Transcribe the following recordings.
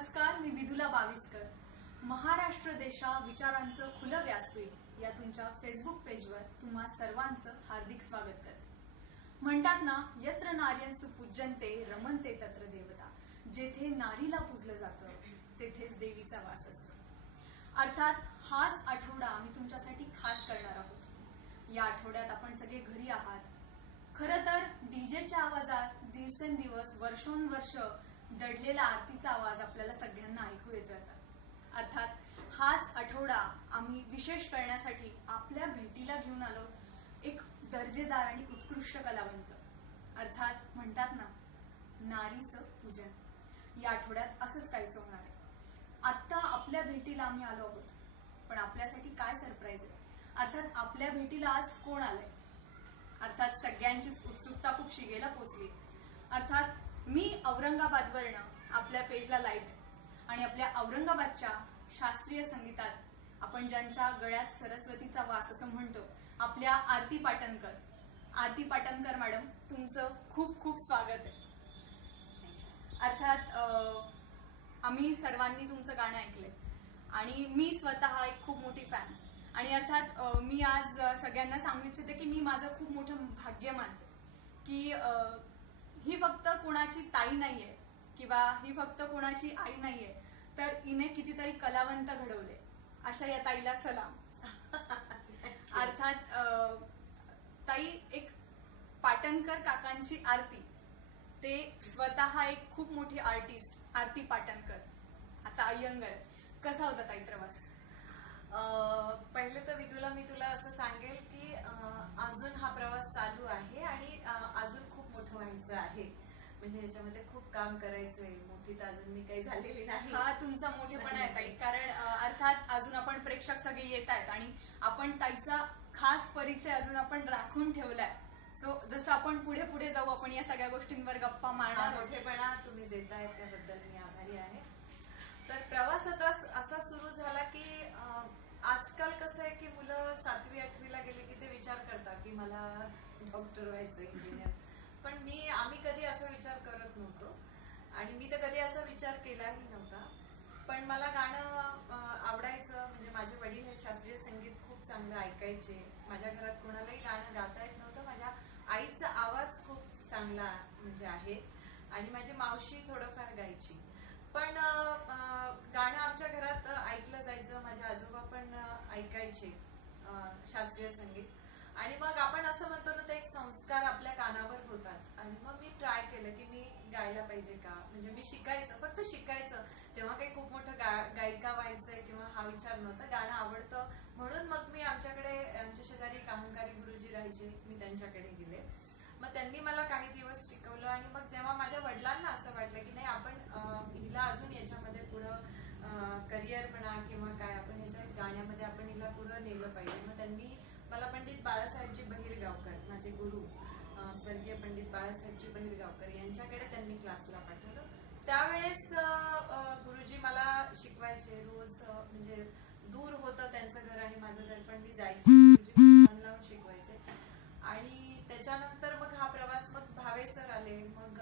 नमस्कार, मी विदुला बाविस्कर. महाराष्ट्र देशा विचारांचं खुलं व्यासपीठ या तुमच्या फेसबुक पेजवर तुम्हा सर्वांचं हार्दिक स्वागत करते. म्हणतात ना, यत्र नार्यस्तु पूज्यन्ते रमन्ते तत्र देवता. जेथे नारीला पूजलं जातं तेथेच देवीचा वास असतो. अर्थात हाच आठवडा आम्ही तुमच्यासाठी खास करणार आहोत. या आठवड्यात आपण सगळे घरी आहात. खरं तर डीजेच्या आवाजात दिवसेंदिवस वर्षोनवर्ष दडलेला आरतीचा आवाज आपल्याला सगळ्यांना ऐकू येत राहतात. अर्थात हाच आठवडा आम्ही विशेष करण्यासाठी आपल्या भेटीला घेऊन आलो एक दर्जेदार आणि उत्कृष्ट कलावंत. अर्थात म्हणतात ना, नारीचं पूजन. या आठवड्यात असंच काहीच होणार आहे. आत्ता आपल्या भेटीला आम्ही आलो आहोत, पण आपल्यासाठी काय सरप्राईज आहे. अर्थात आपल्या भेटीला आज कोण आलंय. अर्थात सगळ्यांचीच उत्सुकता खूप शिगेला पोचली. अर्थात मी औरंगाबादवरनं आपल्या पेजला लाईव्ह आणि आपल्या औरंगाबादच्या शास्त्रीय संगीतात आपण ज्यांच्या गळ्यात सरस्वतीचा वास असं म्हणतो, आपल्या आरती पाटणकर. आरती पाटणकर मॅडम, तुमचं खूप खूप स्वागत आहे. अर्थात आम्ही सर्वांनी तुमचं गाणं ऐकलंय आणि मी स्वतः एक खूप मोठी फॅन. आणि अर्थात मी आज सगळ्यांना सांगू इच्छिते की मी माझं खूप मोठं भाग्य मानते की ही फक्त कोणाची ताई नाहीये किंवा ही फक्त कोणाची आई नाहीये, तर हिने कितीतरी कलावंत घडवले. अशा या ताईला सलाम. अर्थात ताई, एक पाटणकर काकांची आरती, ते स्वतः एक खूप मोठी आर्टिस्ट आरती पाटणकर, आता अय्यंगर. कसा होता ताई प्रवास? पहिले तर विदुला, मी तुला असं सांगेल की अजून हा प्रवास चालू आहे आणि अजून खूप मोठं व्हायचं आहे. म्हणजे याच्यामध्ये खूप काम करायचंय. मोठी तर अजून मी काही झालेली नाही. हा तुमचा मोठेपणा आहे ताई. कारण अर्थात अजून आपण प्रेक्षक सगळे येत आहेत आणि आपण ताईचा खास परिचय अजून आपण राखून ठेवलाय. सो जसं आपण पुढे पुढे जाऊ, आपण या सगळ्या गोष्टींवर गप्पा मारणार. मोठेपणा तुम्ही देताय त्याबद्दल मी आभारी आहे. तर प्रवास आता असा सुरू झाला की आजकाल कसं आहे की मुलं 7वी 8वीला गेले की ते विचार करतात की मला डॉक्टर व्हायचं, इंजिनियर. पण आम्ही कधी असा विचार करत नव्हतो आणि मी तर कधी असा विचार केलाही नव्हता. पण मला गाणं आवडायचं. म्हणजे माझे वडील हे शास्त्रीय संगीत खूप चांगलं ऐकायचे. माझ्या घरात कोणालाही गाणं गाता येत नव्हतं. माझ्या आईचा आवाज खूप चांगला म्हणजे आहे आणि माझी मावशी थोडंफार गायची. पण गाणं आमच्या घरात ऐकलं जायचं. माझे आजोबा पण ऐकायचे शास्त्रीय संगीत. आणि मग आपण असं म्हणतो ना, ते एक संस्कार आपल्या कानावर होतात. आणि मग मी ट्राय केलं की मी गायला पाहिजे का. म्हणजे मी शिकायचं, फक्त शिकायचं. तेव्हा काही खूप मोठं गायिका व्हायचंय किंवा हा विचार नव्हता. गाणं आवडतं म्हणून मग मी आमच्या शेजारी एक अहंकारी गुरुजी राहायचे, मी त्यांच्याकडे गेले. मग त्यांनी मला काही दिवस शिकवलं आणि मग तेव्हा माझ्या वडिलांना असं वाटलं की नाही, आपण हिला अजून याच्यामध्ये पुढं करिअर म्हणा किंवा काय, आपण ह्याच्या गाण्यामध्ये आपण हिला पुढं नेलं पाहिजे. मग त्यांनी मला पंडित बाळासाहेबजी बहिरगावकर, माझे गुरु स्वर्गीय पंडित बाळासाहेबजी बहिरगावकर, यांच्याकडे त्यांनी क्लासला पाठवलं. त्यावेळेस गुरुजी मला शिकवायचे रोज. म्हणजे दूर होतं त्यांचं घर आणि माझं घर, पण मी जायचे. गुरुजी मन लावून शिकवायचे. आणि त्याच्यानंतर मग हा प्रवास, मग भावे सर आले. मग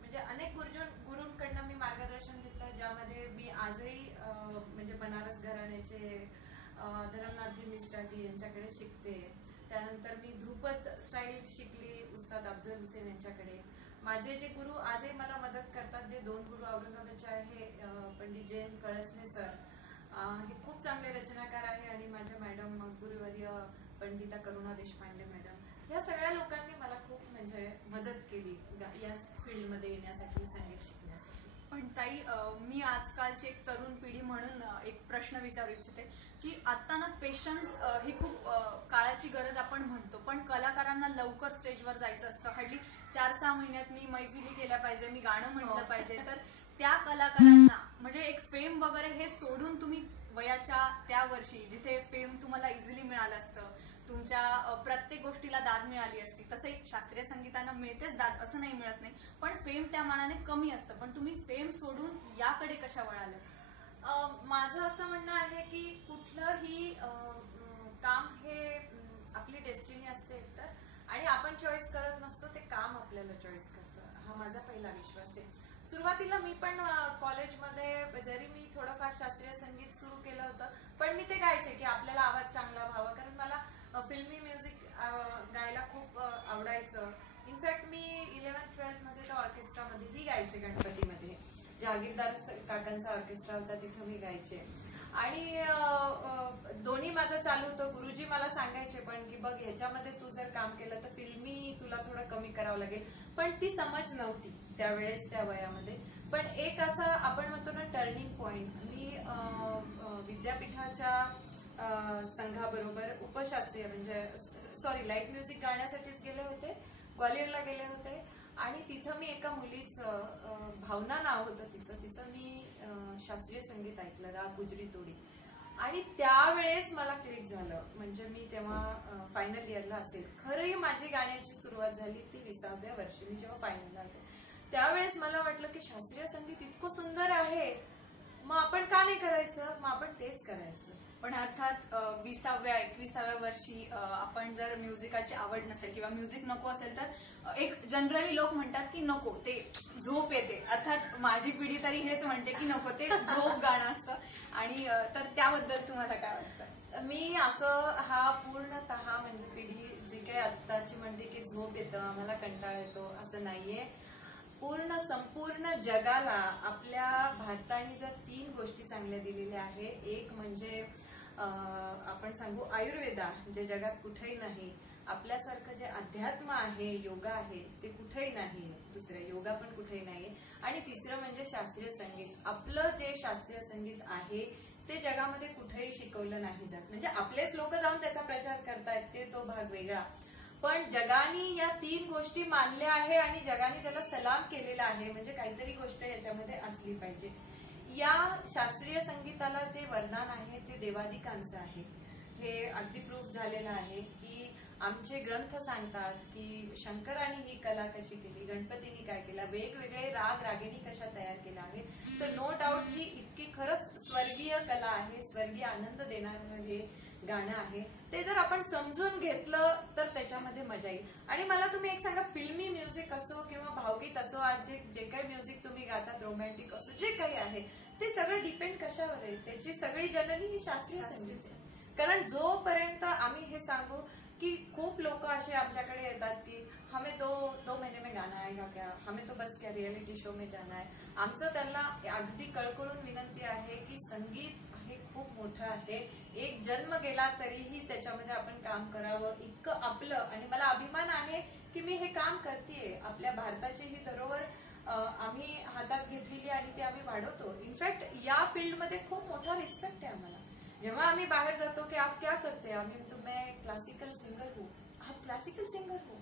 म्हणजे अनेक गुरूंकडनं मी मार्गदर्शन घेतलं, ज्यामध्ये मी आजही म्हणजे बनारस घराण्याचे धरमनाथजी मिश्राजी यांच्याकडे शिकते. त्यानंतर मी ध्रुपद स्टाईल शिकली उस्ताद अफजल हुसेन यांच्याकडे. माझे जे गुरु आजही मला मदत करतात, जे 2 गुरु औरंगाबादचे आहे, पंडित जयंत कळसने सर, हे खूप चांगले रचनाकार आहे. आणि माझ्या मॅडम गुरुवर्य पंडिता करुणा देशपांडे मॅडम, या सगळ्या लोकांनी मला खूप म्हणजे मदत केली या फील्डमध्ये येण्यासाठी, संगीत शिकण्यासाठी. पण ताई, मी आजकालची एक तरुण पिढी म्हणून एक प्रश्न विचारू इच्छिते की आता ना, पेशन्स ही खूप काळाची गरज आपण म्हणतो, पण कलाकारांना लवकर स्टेजवर जायचं असतं. हल्ली 4-6 महिन्यात मी मैफिली केल्या पाहिजे, मी गाणं म्हटलं पाहिजे. तर त्या कलाकारांना म्हणजे एक फेम वगैरे हे सोडून तुम्ही वयाच्या त्या वर्षी जिथे फेम तुम्हाला इझिली मिळालं असतं, तुमच्या प्रत्येक गोष्टीला दाद मिळाली असती. तसंही शास्त्रीय संगीतांना मिळतेच दाद, असं नाही मिळत नाही, पण फेम त्या मानाने कमी असतं. पण तुम्ही फेम सोडून याकडे कशा वळाले? माझं असं म्हणणं आहे की कुठलंही काम हे आपली डेस्टिनी असते एकतर, आणि आपण चॉईस करत नसतो, ते काम आपल्याला चॉईस करतं. हा माझा पहिला विश्वास आहे. सुरुवातीला मी पण कॉलेजमध्ये जरी मी थोडंफार शास्त्रीय संगीत सुरू केलं होतं, पण मी ते गायचे की आपल्याला आवाज चांगला व्हावा, कारण मला फिल्मी म्युझिक गायला खूप आवडायचं. इनफॅक्ट मी 11th-12th मध्ये तर ऑर्केस्ट्रामध्येही गायचे. गणपतीमध्ये जहागीरदार काकांचा ऑर्केस्ट्रा होता, तिथं मी गायचे. आणि दोन्ही माझं चालू होतं. गुरुजी मला सांगायचे पण की बघ, ह्याच्यामध्ये तू जर काम केलं तर फिल्मी तुला थोडं कमी करावं लागेल, पण ती समज नव्हती त्यावेळेस त्या वयामध्ये. पण एक असा आपण म्हणतो ना टर्निंग पॉइंट, मी विद्यापीठाच्या संघाबरोबर उपशास्त्रीय म्हणजे लाईट म्युझिक गाण्यासाठीच गेले होते, ग्वालियरला गेले होते. आणि तिथं मी एका मुलीचं, भावना नाव होतं तिचं मी शास्त्रीय संगीत ऐकलं, राग गुजरी तोडी. आणि त्यावेळेस मला क्लिक झालं. म्हणजे मी तेव्हा फायनल इयरला असेल, खरंही माझी गाण्याची सुरुवात झाली ती 20व्या वर्षी, मी जेव्हा फायनलला होते. त्यावेळेस मला वाटलं की शास्त्रीय संगीत इतकं सुंदर आहे, मग आपण का नाही करायचं, मग आपण तेच करायचं. पण अर्थात 20व्या-21व्या वर्षी आपण जर म्युझिकाची आवड नसेल किंवा म्युझिक नको असेल तर एक जनरली लोक म्हणतात की नको, ते झोप येते. अर्थात माझी पिढी तरी हेच म्हणते की नको, ते झोप गाणं असतं. आणि तर त्याबद्दल तुम्हाला काय वाटतं? मी असं हा पूर्णतः म्हणजे पिढी जी काही आत्ताची म्हणते की झोप येतं, आम्हाला कंटाळा येतो, असं नाहीये. संपूर्ण जगाला आपल्या भारताने जर 3 गोष्टी चांगल्या दिलेल्या आहे. एक म्हणजे आपण सांगू आयुर्वेदा, जे जगात कुठेही नाही. आपल्यासारखं जे अध्यात्म आहे, योगा आहे, ते कुठेही नाही. दुसरं योगा पण कुठेही नाही. आणि तिसरं म्हणजे शास्त्रीय संगीत. आपलं जे शास्त्रीय संगीत आहे ते जगामध्ये कुठेही शिकवलं नाही जात. म्हणजे आपलेच लोक जाऊन त्याचा प्रचार करतायत, ते तो भाग वेगळा. पण जगाने या 3 गोष्टी मानल्या आहे आणि जगाने त्याला सलाम केलेला आहे. म्हणजे काहीतरी गोष्ट याच्यामध्ये असली पाहिजे. या शास्त्रीय संगीताला जे वरदान आहे ते देवादिकांचं आहे. हे अगदी प्रूफ झालेलं आहे की आमचे ग्रंथ सांगतात की शंकराने ही कला कशी केली, गणपतीने काय केला, वेगवेगळे राग रागिणी कशा तयार केल्या आहेत. तर नो डाऊट ही इतकी खरंच स्वर्गीय कला आहे, स्वर्गीय आनंद देणारं हे गाणं आहे. ते जर आपण समजून घेतलं तर त्याच्यामध्ये मजा येईल. आणि मला तुम्ही एक सांगा, फिल्मी म्युझिक असो किंवा भावगीत असो, आज जे काही म्युझिक तुम्ही गातात, रोमॅन्टिक असो, जे काही आहे ते सगळं डिपेंड कशावर आहे, त्याची सगळी जननी ही शास्त्रीय संगीत आहे. कारण जोपर्यंत आम्ही हे सांगू की खूप लोक असे आमच्याकडे येतात की हमें दो महीने में गाना आएगा क्या, हमें तो बस क्या रियालिटी शो में जाना है. आमचं त्यांना अगदी कळकळून विनंती आहे की संगीत हे खूप मोठं आहे. एक जन्म गेला तरीही त्याच्यामध्ये आपण काम करावं, इतकं आपलं. आणि मला अभिमान आहे की मी हे काम करतेय. आपल्या भारताची ही धरोहर आम्ही हातात घेतलेली आणि ती आम्ही वाढवतो. इनफॅक्ट या फील्डमध्ये खूप मोठा रिस्पेक्ट आहे आम्हाला. जेव्हा आम्ही बाहेर जातो की आप क्या करते, आम्ही म्हणतो मैं क्लासिकल सिंगर हूँ. आप क्लासिकल सिंगर हो,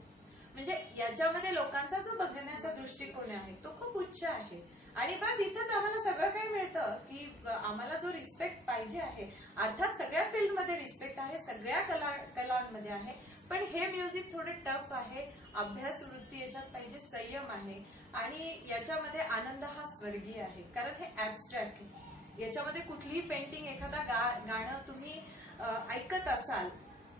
म्हणजे याच्यामध्ये लोकांचा जो बघण्याचा दृष्टिकोन आहे तो खूप उच्च आहे. आणि बस इथंच आम्हाला सगळं काही मिळतं की आम्हाला जो रिस्पेक्ट पाहिजे आहे. अर्थात सगळ्या फील्डमध्ये रिस्पेक्ट आहे, सगळ्या कलांमध्ये आहे. पण हे म्युझिक थोडे टफ आहे, अभ्यास वृत्ती याच्यात पाहिजे, संयम आहे. आणि याच्यामध्ये आनंद हा स्वर्गीय आहे, कारण हे ऍबस्ट्रॅक्ट आहे. याच्यामध्ये कुठलीही पेंटिंग, एखादा गाणं तुम्ही ऐकत असाल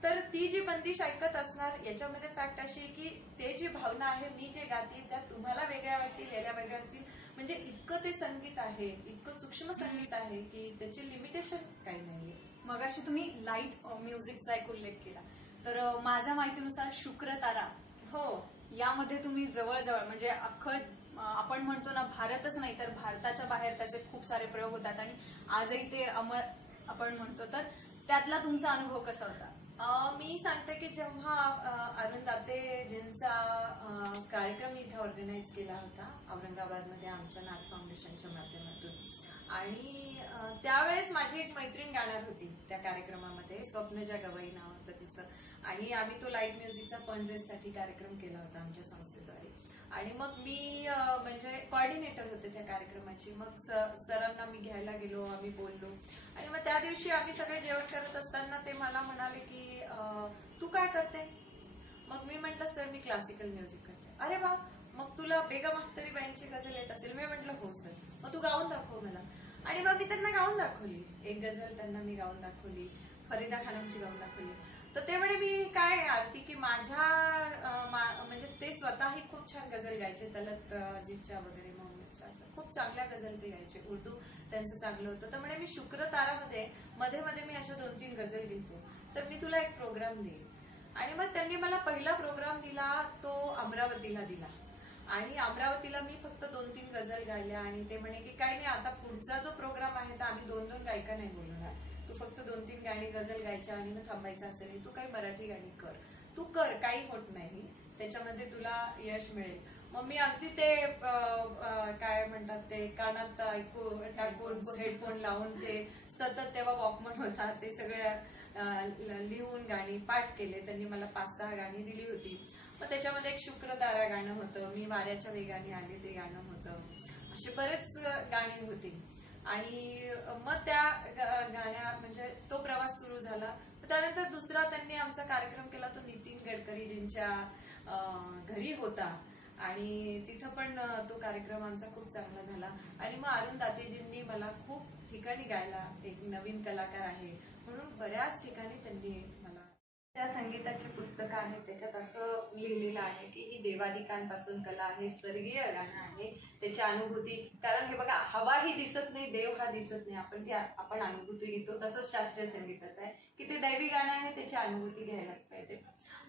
तर ती जी बंदिश ऐकत असणार. याच्यामध्ये फॅक्ट अशी की ते जी भावना आहे, मी जे गातील त्या तुम्हाला वेगळ्या वाटतील, याला वेगळ्या वाटतील. म्हणजे इतकं ते संगीत आहे, इतकं सूक्ष्म संगीत आहे की त्याची लिमिटेशन काही नाहीये. मगाशी तुम्ही लाईट म्युझिकचा एक उल्लेख केला, तर माझ्या माहितीनुसार शुक्रतारा, हो, यामध्ये तुम्ही जवळजवळ म्हणजे अख्खं आपण म्हणतो ना, भारतच नाही तर भारताच्या बाहेर त्याचे खूप सारे प्रयोग होतात आणि आजही ते अमर आपण म्हणतो. तर त्यातला तुमचा अनुभव कसा होता? मी सांगते की जेव्हा अरुण दातेजींचा कार्यक्रम इथे ऑर्गनाईज केला होता औरंगाबादमध्ये आमच्या नाथ फाउंडेशनच्या माध्यमातून, आणि त्यावेळेस माझी एक मैत्रीण गाणार होती त्या कार्यक्रमामध्ये, स्वप्नजा गवई नाव होतं तिचं. आणि आम्ही तो लाईट म्युझिकचा फंडरेजसाठी कार्यक्रम केला होता आमच्या संस्थेद्वारे. आणि मग मी म्हणजे कॉर्डिनेटर होते त्या कार्यक्रमाची. मग सरांना मी घ्यायला गेलो, आम्ही बोललो. आणि मग त्या दिवशी आम्ही सगळे जेवण करत असताना ते मला म्हणाले की तू काय करते. मग मी म्हटलं सर मी क्लासिकल म्युझिक करते. अरे वा, मग तुला बेगम अख्तरीबाईंची गझल येत असेल. मी म्हटलं हो सर. मग तू गाऊन दाखव मला. आणि मग मी त्यांना गाऊन दाखवली, एक गझल त्यांना मी गाऊन दाखवली, फरीदा खानमची गाऊन दाखवली. तर ते म्हणे मी काय आरती की माझ्या म्हणजे ते स्वतःही खूप छान गझल गायचे, तलत अजीजच्या वगैरे मोहम्मदच्या असं. खूप चांगल्या गझल ते गायचे, उर्दू त्यांचं चांगलं होतं. तर म्हणे मी शुक्र तारामध्ये मध्ये मध्ये मी अशा 2-3 गझल घेतो, तर मी तुला एक प्रोग्राम देईन. आणि मग त्यांनी मला पहिला प्रोग्राम दिला तो अमरावतीला दिला. आणि अमरावतीला मी फक्त 2-3 गझल गायल्या. आणि ते म्हणे की काही नाही, आता पुढचा जो प्रोग्राम आहे तर आम्ही 2-2 गायिका नाही बोलणार, तू फक्त 2-3 गाणी गझल गायच्या आणि मग थांबायचं असेल, तू काही मराठी गाणी कर, तू कर, काही होत नाही, त्याच्यामध्ये तुला यश मिळेल. मग मी अगदी ते काय म्हणतात ते कानात टाकून हेडफोन लावून ते सतत, तेव्हा वॉकमन होता, ते सगळ्या लिहून गाणी पाठ केले त्यांनी. मला 5-6 गाणी दिली होती. मग त्याच्यामध्ये एक शुक्र तारा गाणं होतं, मी वाऱ्याच्या वेगाने आले ते गाणं होतं, अशी बरेच गाणी होती. आणि मग त्या गाण्या म्हणजे तो प्रवास सुरू झाला. त्यानंतर दुसरा त्यांनी आमचा कार्यक्रम केला तो नितीन गडकरीजींच्या घरी होता. आणि तिथं पण तो कार्यक्रम आमचा खूप चांगला झाला. आणि मग अरुण दातेजींनी मला खूप ठिकाणी गायला, एक नवीन कलाकार आहे म्हणून बऱ्याच ठिकाणी त्यांनी मला. त्या संगीताची पुस्तकं आहेत, त्याच्यात असं लिहिलेलं आहे की ही देवादिकांपासून कला आहे, स्वर्गीय गाणं आहे, त्याची अनुभूती. कारण हे बघा, हवा ही दिसत नाही, देव हा दिसत नाही, आपण अनुभूती घेतो. तसंच शास्त्रीय संगीताचं आहे की ते दैवी गाणं आहे, त्याची अनुभूती घ्यायलाच पाहिजे.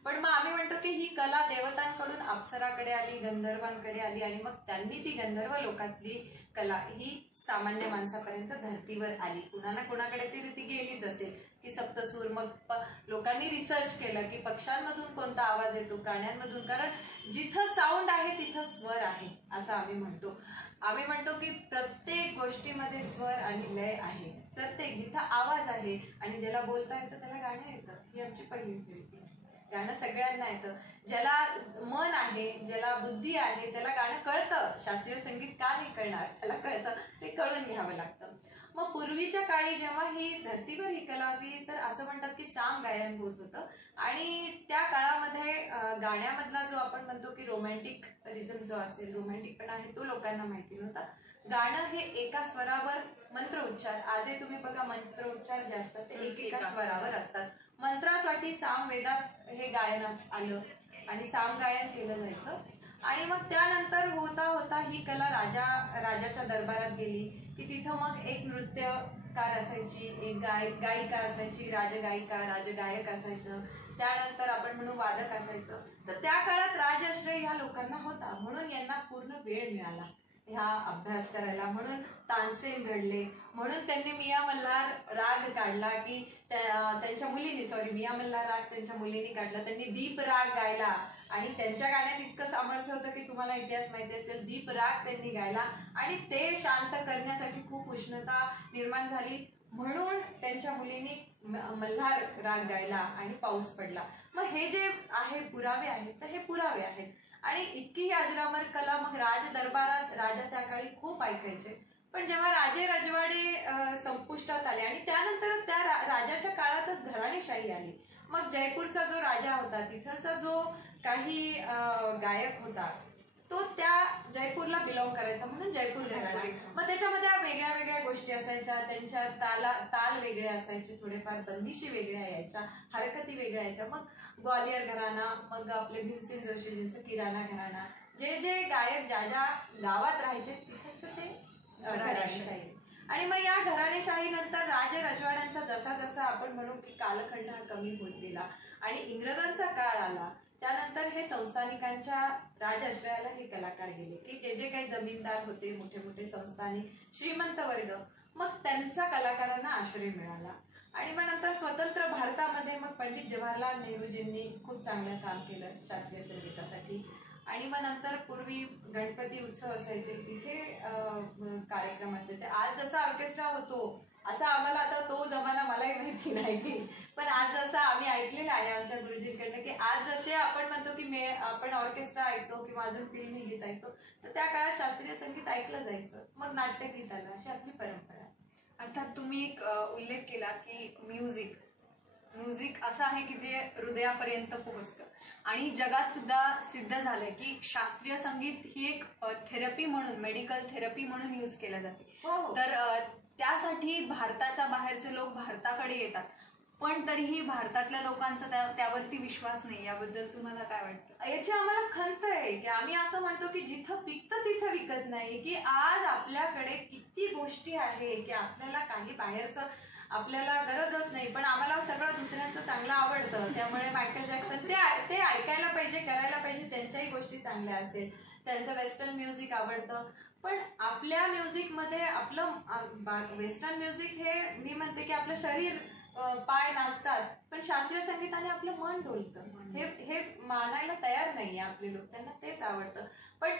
पण मग आम्ही म्हणतो की ही कला देवतांकडून अप्सराकडे आली, गंधर्वांकडे आली, आणि मग त्यांनी ती गंधर्व लोकातली कला ही सामान्य माणसापर्यंत धर्तीवर आली. कुणाला कोणाकडे ती गेलीच असेल की सप्तसूर. मग लोकांनी रिसर्च केलं की पक्ष्यांमधून कोणता आवाज येतो, प्राण्यांमधून, कारण जिथं साऊंड आहे तिथं स्वर आहे असं आम्ही म्हणतो. आम्ही म्हणतो की प्रत्येक गोष्टीमध्ये स्वर आणि लय आहे. प्रत्येक जिथं आवाज आहे आणि ज्याला बोलता येतं त्याला गाणं येतं, ही आमची पहिली थिअरी. गाणं सगळ्यांना येतं. ज्याला मन आहे, ज्याला बुद्धी आहे त्याला गाणं कळतं. शास्त्रीय संगीत का नाही कळणार, त्याला कळतं, ते कळून घ्यावं लागतं. मग पूर्वीच्या काळी जेव्हा ही धर्तीवर ही कला होती तर असं म्हणतात की साम गायन होत होतं. आणि त्या काळामध्ये गाण्यामधला जो आपण म्हणतो की रोमॅन्टिक रिझम जो असेल, रोमॅन्टिकपणा आहे, तो लोकांना माहिती नव्हता. गाणं हे एका स्वरावर मंत्र उच्चार, आजही तुम्ही बघा मंत्र उच्चार जे असतात ते एका स्वरावर असतात. मंत्रासाठी साम वेदात हे गायनात आलं आणि साम गायन केलं जायचं. आणि मग त्यानंतर होता होता ही कला राजाच्या दरबारात गेली की तिथं मग एक नृत्यकार असायची, एक गायिका असायची, राजगायिका, राजगायक असायचं, त्यानंतर आपण म्हणू वादक असायचं. तर त्या काळात राजश्रय ह्या लोकांना होता, म्हणून यांना पूर्ण वेळ मिळाला ह्या अभ्यास करायला, म्हणून तानसेन घडले, म्हणून त्यांनी मिया मल्हार राग काढला की त्यांच्या मुलींनी, मिया मल्हार राग त्यांच्या मुलींनी काढला. त्यांनी दीप राग गायला आणि त्यांच्या गाण्यात इतकं सामर्थ्य होतं की तुम्हाला इतिहास माहिती असेल, दीप राग त्यांनी गायला आणि ते शांत करण्यासाठी खूप उष्णता निर्माण झाली, म्हणून त्यांच्या मुलींनी मल्हार राग गायला आणि पाऊस पडला. मग हे जे आहे पुरावे आहेत, तर हे पुरावे आहेत. आणि इतकी अजरामर कला मग राज दरबारात राजा त्या काळी खूप ऐकायचे. पण जेव्हा राजे रजवाडे संपुष्टात आले आणि त्यानंतर त्या राजाच्या काळातच घराणेशाही आली. मग जयपूरचा जो राजा होता, तिथलचा जो काही गायक होता तो त्या जयपूरला बिलॉंग करायचा, म्हणून जयपूर घराणा. मग त्याच्यामध्ये वेगळ्या वेगळ्या गोष्टी असायच्या, त्यांच्या ताल वेगळे असायचे, थोडेफार बंदिशी वेगळ्या यायच्या, हरकती वेगळ्या यायच्या. मग ग्वालियर घराणा, मग आपले भीमसेन जोशीजींचं किराणा घराणा, जे जे गायक ज्या ज्या गावात राहायचे तिथेच ते घराणेशाही. आणि मग या घराणेशाहीनंतर राजे रजवाड्यांचा जसा जसा आपण म्हणू की कालखंड हा कमी होत गेला आणि इंग्रजांचा काळ आला, त्यानंतर हे संस्थानिकांच्या राजआश्रयाला हे कलाकार गेले की जे जे काही जमीनदार होते, मोठे मोठे संस्थानिक, श्रीमंत वर्ग, मग त्यांचा कलाकारांना आश्रय मिळाला. आणि मग नंतर स्वतंत्र भारतामध्ये मग पंडित जवाहरलाल नेहरूजींनी खूप चांगलं काम केलं शास्त्रीय संगीतासाठी. आणि मग नंतर पूर्वी गणपती उत्सव असायचे, तिथे कार्यक्रम असायचे. आज जसा ऑर्केस्ट्रा होतो असा आम्हाला, आता तो जमाना मलाही माहिती नाही, पण आज जसं आम्ही ऐकलेलं आहे आमच्या गुरुजींकडनं की आज जसे आपण म्हणतो की आपण ऑर्केस्ट्रा ऐकतो किंवा अजून फिल्मी गीत ऐकतो, तर त्या काळात शास्त्रीय संगीत ऐकलं जायचं, मग नाट्यगीत आलं, अशी आपली परंपरा आहे. अर्थात तुम्ही एक उल्लेख केला की म्युझिक असं आहे की जे हृदयापर्यंत पोहोचतं आणि जगात सुद्धा सिद्ध झालंय की शास्त्रीय संगीत ही एक थेरपी म्हणून, मेडिकल थेरपी म्हणून यूज केल्या जाते. तर त्यासाठी भारताच्या बाहेरचे लोक भारताकडे येतात. पण तरीही भारतातल्या लोकांचा त्यावरती विश्वास नाही, याबद्दल तुम्हाला काय वाटतं? याची आम्हाला खंत आहे की आम्ही असं म्हणतो की जिथं पिकतं तिथं विकत नाही, की आज आपल्याकडे किती गोष्टी आहे की आपल्याला काही बाहेरचं आपल्याला गरजच नाही, पण आम्हाला सगळं दुसऱ्यांचं चांगलं आवडतं. त्यामुळे मायकेल जॅक्सन ते ऐकायला पाहिजे, करायला पाहिजे, त्यांच्याही गोष्टी चांगल्या असेल, त्यांचं वेस्टर्न म्युझिक आवडतं. पण आपल्या म्युझिकमध्ये आपलं वेस्टर्न म्युझिक हे मी म्हणते की आपलं शरीर पाय नाचतात, पण शास्त्रीय संगीताने आपलं मन डोलतं. हे मानायला तयार नाहीये आपले लोक, त्यांना तेच आवडतं. पण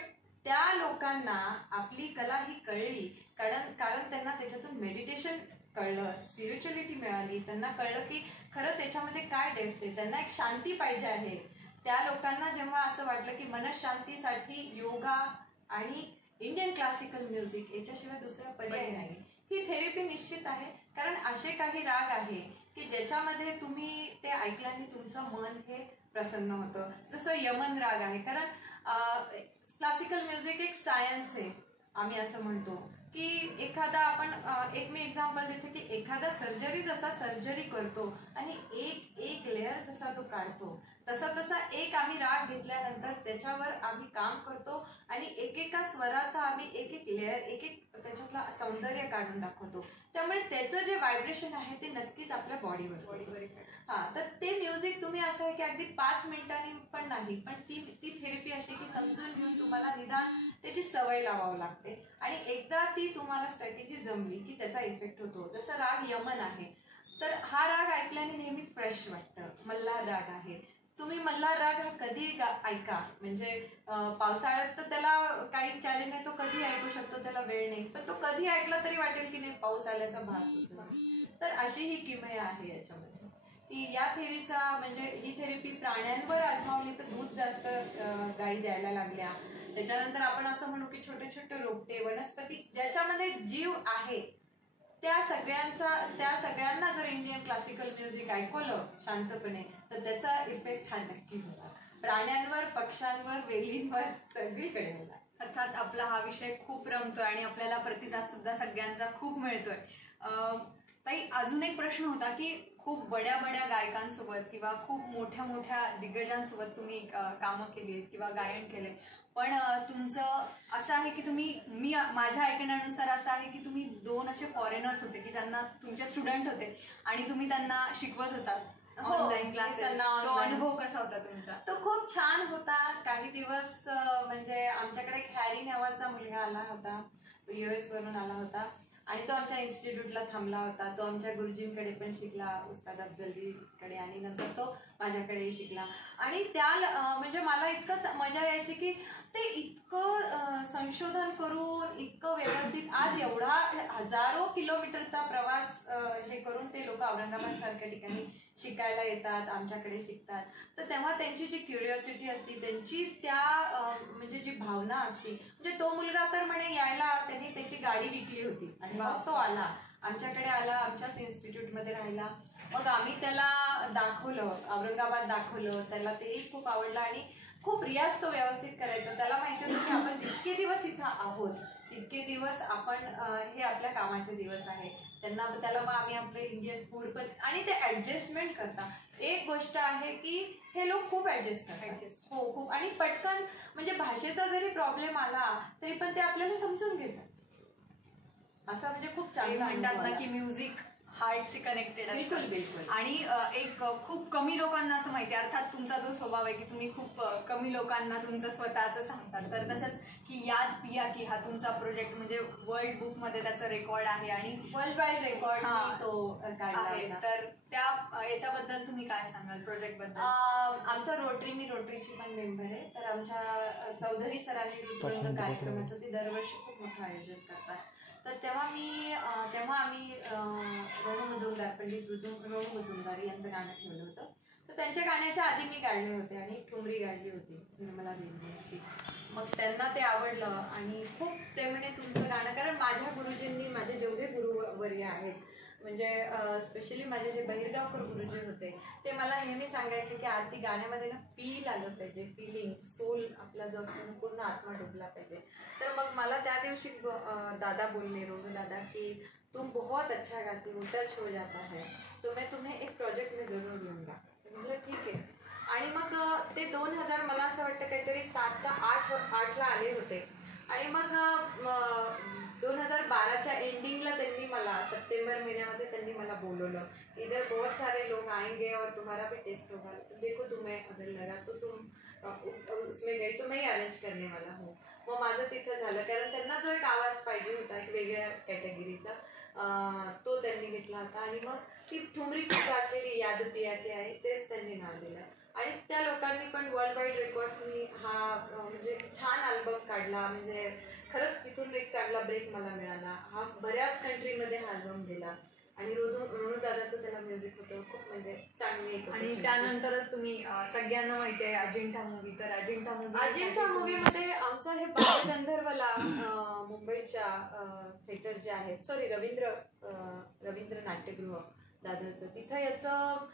त्या लोकांना आपली कला ही कळली कारण त्यांना त्याच्यातून मेडिटेशन कळलं, स्पिरिच्युअलिटी मिळाली, त्यांना कळलं की खरंच याच्यामध्ये काय डेप्थ आहे, त्यांना एक शांती पाहिजे आहे. त्या लोकांना जेव्हा असं वाटलं की मनशांतीसाठी योगा आणि इंडियन क्लासिकल म्युझिक याच्याशिवाय दुसरा पर्याय नाही, ही थेरपी निश्चित आहे. कारण असे काही राग आहे की ज्याच्यामध्ये तुम्ही ते ऐकल्याने तुमचं मन हे प्रसन्न होतं. जसं यमन राग आहे, कारण क्लासिकल म्युझिक एक सायन्स आहे. आम्ही असं म्हणतो की एखादा आपण एक मी एक्झाम्पल देते की एखादा सर्जरी जसा सर्जरी करतो आणि एक एक लेअर जसा तो काढतो, तसा एक आम्ही राग घेतल्यानंतर त्याच्यावर आम्ही काम करतो आणि एकेका स्वराचा आम्ही एक एक लेअर एक त्याच्यातला सौंदर्य काढून दाखवतो. त्यामुळे त्याचं जे व्हायब्रेशन आहे ते नक्कीच आपल्या बॉडीवर. हा, तर ते म्युझिक तुम्ही असं आहे की अगदी 5 मिनिटांनी पण नाही, पण ती थेरपी अशी की समजून घेऊन तुम्हाला निदान त्याची सवय लावावं लागते आणि एकदा ती तुम्हाला स्ट्रॅटेजी जमली की त्याचा इफेक्ट होतो. जसं राग यमन आहे, तर हा राग ऐकल्याने नेहमी फ्रेश वाटतं. मल्हार राग आहे, तुम्ही मल्हार राग हा कधी ऐका, म्हणजे पावसाळ्यात तर त्याला काही चॅलेंज नाही, तो कधी ऐकू शकतो, त्याला वेळ नाही, पण तो कधी ऐकला तरी वाटेल की नाही पाऊस आल्याचा भास होतो. तर अशी ही किमया आहे याच्यामध्ये. की या थेरीचा म्हणजे ही थेरपी प्राण्यांवर आजमावली तर दूध जास्त गायी द्यायला लागल्या. त्याच्यानंतर आपण असं म्हणू की छोटे छोटे रोपटे वनस्पती ज्याच्यामध्ये जीव आहे त्या सगळ्यांना जर इंडियन क्लासिकल म्युझिक ऐकवलं शांतपणे तर त्याचा इफेक्ट हा नक्की होता. प्राण्यांवर, पक्ष्यांवर, वेलींवर, सगळीकडे होता. अर्थात आपला हा विषय खूप रमतोय आणि आपल्याला प्रतिसाद सुद्धा सगळ्यांचा खूप मिळतोय. ताई, अजून एक प्रश्न होता की खूप बड्या गायकांसोबत किंवा खूप मोठ्या दिग्गजांसोबत तुम्ही कामं केली किंवा गायन केले, पण तुमचं असं आहे की मी माझ्या ऐकण्यानुसार असं आहे की तुम्ही 2 असे फॉरेनर्स होते की ज्यांना तुमचे स्टुडंट होते आणि तुम्ही त्यांना शिकवत होतात ऑनलाईन क्लासेस. तो अनुभव कसा होता तुमचा? तो खूप छान होता. काही दिवस म्हणजे आमच्याकडे एक हॅरी नावाचा मुलगा आला होता, US वरून आला होता आणि तो आमच्या इन्स्टिट्यूटला थांबला होता. तो आमच्या गुरुजींकडे पण शिकला, उस्ताद अफजलीकडे, आणि नंतर तो माझ्याकडेही शिकला. आणि म्हणजे मला इतकंच मजा यायची की ते इतकं संशोधन करून इतकं व्यवस्थित आज एवढा हजारो किलोमीटरचा प्रवास हे करून ते लोक औरंगाबाद सारख्या ठिकाणी शिकायला येतात, आमच्याकडे शिकतात. तर तेव्हा त्यांची जी क्युरिओसिटी असते, त्यांची म्हणजे जी भावना असते, म्हणजे तो मुलगा तर म्हणे यायला त्यांनी त्याची गाडी विकली होती आणि मग तो आला आमच्याकडे, आला आमच्याच इन्स्टिट्यूटमध्ये राहिला. मग आम्ही त्याला दाखवलं, औरंगाबाद दाखवलं, त्याला तेही खूप आवडलं आणि खूप रियाज तो व्यवस्थित करायचा. त्याला माहिती होतं की आपण जितके दिवस इथं आहोत तितके दिवस आपण हे आपल्या कामाचे दिवस आहे. त्याला मग आम्ही आपलं इंडियन फूड पण, आणि ते ऍडजस्टमेंट करतात. एक गोष्ट आहे की हे लोक खूप ऍडजस्ट करतात. हो, खूप. आणि पटकन म्हणजे भाषेचा जरी प्रॉब्लेम आला तरी पण ते आपल्याला समजून घेतात. असं म्हणजे खूप चांगलं म्हणतात ना की म्युझिक हार्टशी कनेक्टेड आहे. बिलकुल. आणि एक खूप कमी लोकांना असं माहिती, अर्थात तुमचा जो स्वभाव आहे की तुम्ही खूप कमी लोकांना तुमचं स्वतःचं सांगतात. तर तसंच की याद पिया की हा तुमचा प्रोजेक्ट म्हणजे वर्ल्ड बुक मध्ये त्याचा रेकॉर्ड आहे आणि वर्ल्ड वाईड रेकॉर्ड तो काढला. तर त्या याच्याबद्दल तुम्ही काय सांगाल, प्रोजेक्ट बद्दल? आमचा मी रोटरीची पण मेंबर आहे. तर आमच्या चौधरी सरांनी ऋतुरंग कार्यक्रमाचं ते दरवर्षी खूप मोठं आयोजन करतात. तर तेव्हा आम्ही रोणू मुजुमदार, पंडित रोणू मुजुमदार यांचं गाणं ठेवलं होतं. तर त्यांच्या गाण्याच्या आधी मी गायले होते आणि ठुमरी गायली होती निर्मला देवीची. मग त्यांना ते आवडलं आणि खूप ते म्हणे तुमचं गाणं, कारण माझ्या गुरुजींनी, माझे जेवढे गुरुवर्य आहेत म्हणजे स्पेशली माझे जे बहिरगावकर गुरुजी होते ते मला नेहमी सांगायचे की आरती गाण्यामध्ये ना फील आलं पाहिजे, फिलिंग, सोल आपला जो असतो पूर्ण आत्मा डुबला पाहिजे. तर मग मला त्या दिवशी दादा बोलले, रोडू दादा, की तुम बहुत अच्छा गाती हो, टच हो जाता है, तो मैं तुम्हें एक प्रोजेक्ट में जरूर लूंगा. म्हटलं ठीक आहे. आणि मग ते 2000 मला असं वाटतं काहीतरी 7 का 8ला आले होते. आणि मग 2012च्या एंडिंगला त्यांनी मला, सप्टेंबर महिन्यामध्ये त्यांनी मला बोलवलं, इधर बहुत सारे लोग आएंगे और तुम्हारा भी टेस्ट होगा, देखो तुम्हें अगर लगा तो तुम उसमें गई तो मैं अरेंज करने वाला हूँ. मग माझं तिथं झालं, कारण त्यांना जो एक आवाज पाहिजे होता एक वेगळ्या कॅटेगरीचा, तो त्यांनी घेतला होता. आणि मग ती ठुमरी खूप गाजलेली याद पिया के आहे तेच त्यांनी नाव दिलं. आणि त्या लोकांनी पण वर्ल्ड वाईड रेकॉर्ड्सनी हा म्हणजे छान अल्बम काढला. म्हणजे खरंच तिथून एक चांगला ब्रेक मला मिळाला. हा बऱ्याच कंट्रीमध्ये हा अल्बम गेला. आणि रोणू दादाचं त्याला म्युझिक होतं खूप, म्हणजे चांगली एक. आणि त्यानंतरच तुम्ही सगळ्यांना माहिती आहे अजिंठा मूवी, तर अजिंठा मूवीमध्ये आमचं हे बालगंधर्वला मुंबईच्या थिएटर जे आहे, सॉरी रवींद्र नाट्यगृह दादरचं, तिथं याचं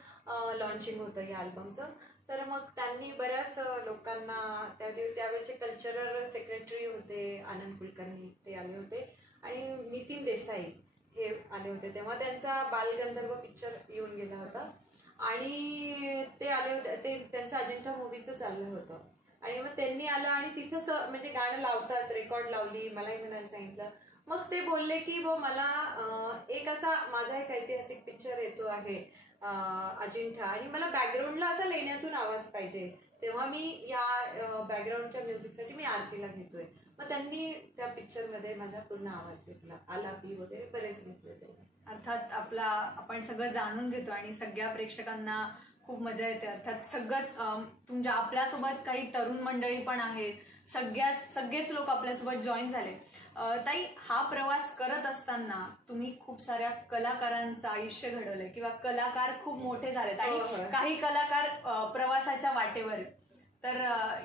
लॉन्चिंग होतं या अल्बमचं. तर मग त्यांनी बऱ्याच लोकांना त्यावेळेचे कल्चरल सेक्रेटरी होते आनंद कुलकर्णी, ते आले होते. आणि नितीन देसाई हे आले होते. तेव्हा त्यांचा बालगंधर्व पिक्चर येऊन गेला होता. आणि ते आले होते, ते त्यांचं अजिंठा मूवीचं चाललं होतं. आणि मग त्यांनी आलं आणि तिथंच म्हणजे गाणं लावतात, रेकॉर्ड लावली, मलाही म्हणायला सांगितलं. मग ते बोलले की मला एक असा माझा एक ऐतिहासिक पिक्चर येतो आहे अजिंठा, आणि मला बॅकग्राऊंडला असा लेण्यातून आवाज पाहिजे. तेव्हा मी या बॅकग्राऊंडच्या म्युझिकसाठी मी आरतीला घेतोय. मग त्यांनी त्या पिक्चरमध्ये माझा पूर्ण आवाज घेतला, आलापी वगैरे बरेच घेतले त्यांनी. अर्थात आपण सगळं जाणून घेतो आणि सगळ्या प्रेक्षकांना खूप मजा येते. अर्थात सगळंच तुमच्या आपल्यासोबत काही तरुण मंडळी पण आहेत, सगळेच लोक आपल्यासोबत जॉईन झाले. ताई, हा प्रवास करत असताना तुम्ही खूप साऱ्या कलाकारांचं आयुष्य घडवलंय किंवा कलाकार खूप मोठे झालेत आणि काही कलाकार प्रवासाच्या वाटेवर. तर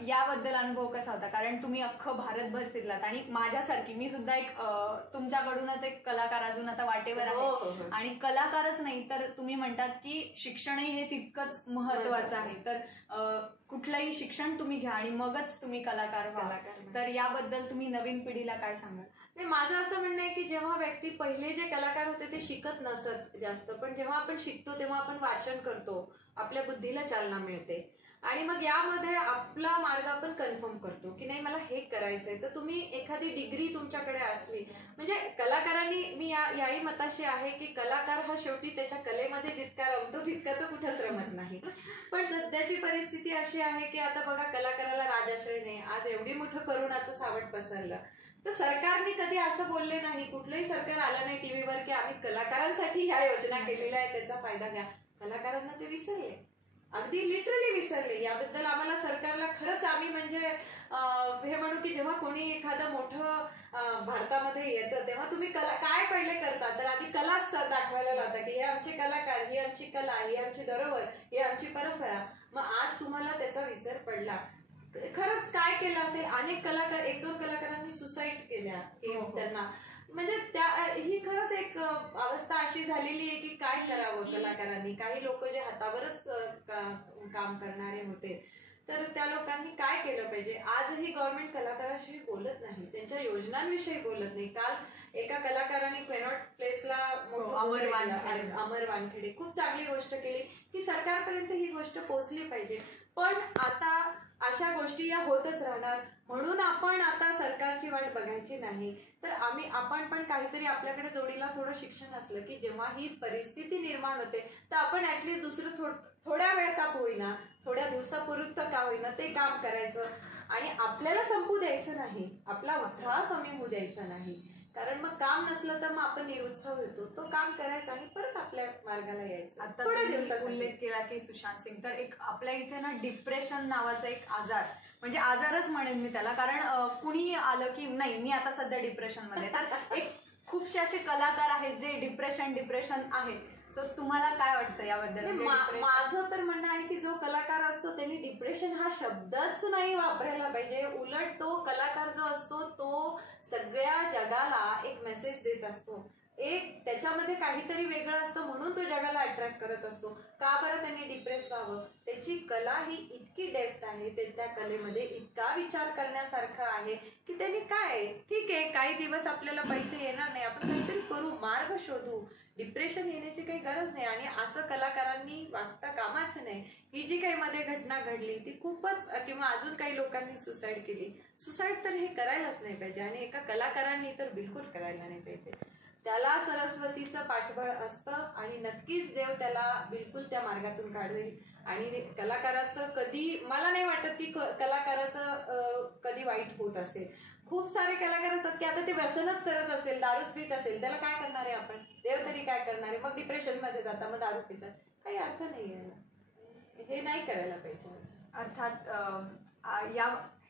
याबद्दल अनुभव कसा होता? कारण तुम्ही अख्खं भारतभर फिरलात आणि माझ्यासारखी मी सुद्धा एक तुमच्याकडूनच एक कलाकार अजून आता वाटेवर आहे. आणि कलाकारच नाही तर तुम्ही म्हणतात की शिक्षणही हे तितकंच महत्वाचं आहे. तर कुठलंही शिक्षण तुम्ही घ्या आणि मगच तुम्ही कलाकार व्हा. तर याबद्दल तुम्ही नवीन पिढीला काय सांगाल? नाही, माझं असं म्हणणं आहे की जेव्हा व्यक्ती पहिले जे कलाकार होते ते शिकत नसत जास्त, पण जेव्हा आपण शिकतो तेव्हा आपण वाचन करतो, आपल्या बुद्धीला चालना मिळते. आणि मग यामध्ये आपला मार्ग आपण कन्फर्म करतो की नाही मला हे करायचंय. तर तुम्ही एखादी डिग्री तुमच्याकडे असली, म्हणजे कलाकारांनी, मी याही मताशी आहे की कलाकार हा शेवटी त्याच्या कलेमध्ये जितका रमतो तितका तो कुठंच रमत नाही. पण सध्याची परिस्थिती अशी आहे की आता बघा, कलाकाराला राजाश्रय नाही. आज एवढी मोठं करोनाचं सावट पसरलं, तर सरकारने कधी असं बोलले नाही, कुठलंही सरकार आलं नाही टीव्हीवर की आम्ही कलाकारांसाठी ह्या योजना केलेल्या आहेत, त्याचा फायदा घ्या. कलाकारांना ते विसरले, अगदी लिटरली विसरले. याबद्दल आम्हाला सरकारला खरंच, आम्ही म्हणजे हे म्हणू की जेव्हा कोणी एखादं मोठं भारतामध्ये येतं तेव्हा तुम्ही काय पहिले करता, तर आधी कलाच दाखवायला लावता की हे आमचे कलाकार, ही आमची कला, ही आमची धरोहर, ही आमची परंपरा. मग आज तुम्हाला त्याचा विसर पडला. खरंच काय केलं असेल? अनेक कलाकार, 1-2 कलाकारांनी सुसाईड केल्या त्यांना. म्हणजे ही खरंच एक अवस्था अशी झालेली आहे की काय करावं कलाकारांनी. काही लोक जे हातावरच काम करणारे होते, तर त्या लोकांनी काय केलं पाहिजे? आजही गव्हर्नमेंट कलाकारांशी बोलत नाही, त्यांच्या योजनांविषयी बोलत नाही. काल एका कलाकाराने क्वेनॉट प्लेसला अमर वानखेडे खूप चांगली गोष्ट केली की सरकारपर्यंत ही गोष्ट पोहोचली पाहिजे. पण आता अशा गोष्टी या होतच राहणार, म्हणून आपण आता सरकारची वाट बघायची नाही. तर आपण पण काहीतरी आपल्याकडे जोडीला थोडं शिक्षण असलं की जेव्हा ही परिस्थिती निर्माण होते तर आपण ऍटलीस्ट दुसरं थोड्या वेळ का होईना, थोड्या दिवसापूर्वी का होईना ते काम करायचं. आणि आपल्याला संपू द्यायचं नाही, आपला उत्साह कमी होऊ द्यायचा नाही. कारण मग काम नसलं तर मग आपण निरुत्साह होतो. तो काम करायचा आणि परत आपल्या मार्गाला यायचं. आता थोड्या दिवसात उल्लेख केला की सुशांत सिंग, तर एक आपल्या इथे ना डिप्रेशन नावाचा एक आजार, म्हणजे आजारच म्हणेन मी त्याला, कारण कुणी आलं की नाही मी आता सध्या डिप्रेशन मध्ये, तर एक खूपसे असे कलाकार आहेत जे डिप्रेशन आहे. सो तुम्हाला काय वाटतं याबद्दल? माझं तर म्हणणं आहे की जो कलाकार असतो त्यांनी डिप्रेशन हा शब्दच नाही वापरायला पाहिजे. उलट तो कलाकार जो असतो तो सगळ्या जगाला एक मेसेज देत असतो. एक त्याच्यामध्ये काहीतरी वेगळं असतं म्हणून तो जगाला अट्रॅक्ट करत असतो. का बरं त्यांनी डिप्रेस व्हावं? त्याची कला ही इतकी डेप्थ आहे, त्या कलेमध्ये इतका विचार करण्यासारखं आहे की त्यांनी काय, ठीक आहे काही दिवस आपल्याला पैसे येणार नाही, आपण काहीतरी करू, मार्ग शोधू, डिप्रेशन येण्याची काही गरज नाही. आणि असं कलाकारांनी वागता कामाच नाही. ही जी काही मध्ये घटना घडली ती खूपच, किंवा अजून काही लोकांनी सुसाईड केली, सुसाईड तर हे करायलाच नाही पाहिजे आणि एका कलाकारांनी तर बिलकुल करायला नाही पाहिजे. त्याला सरस्वतीचं पाठबळ असतं आणि नक्कीच देव त्याला बिलकुल त्या मार्गातून काढेल. आणि कलाकाराचं कधी, मला नाही वाटत की कलाकाराचं कधी वाईट होत असेल. खूप सारे कलाकार असतात की आता ते व्यसनच करत असेल, दारूच पित असेल, त्याला काय करणार आहे आपण, देव तरी काय करणार आहे? मग डिप्रेशन मध्ये जातात, मग दारू पितात, काही अर्थ नाही आहे. हे नाही करायला पाहिजे. अर्थात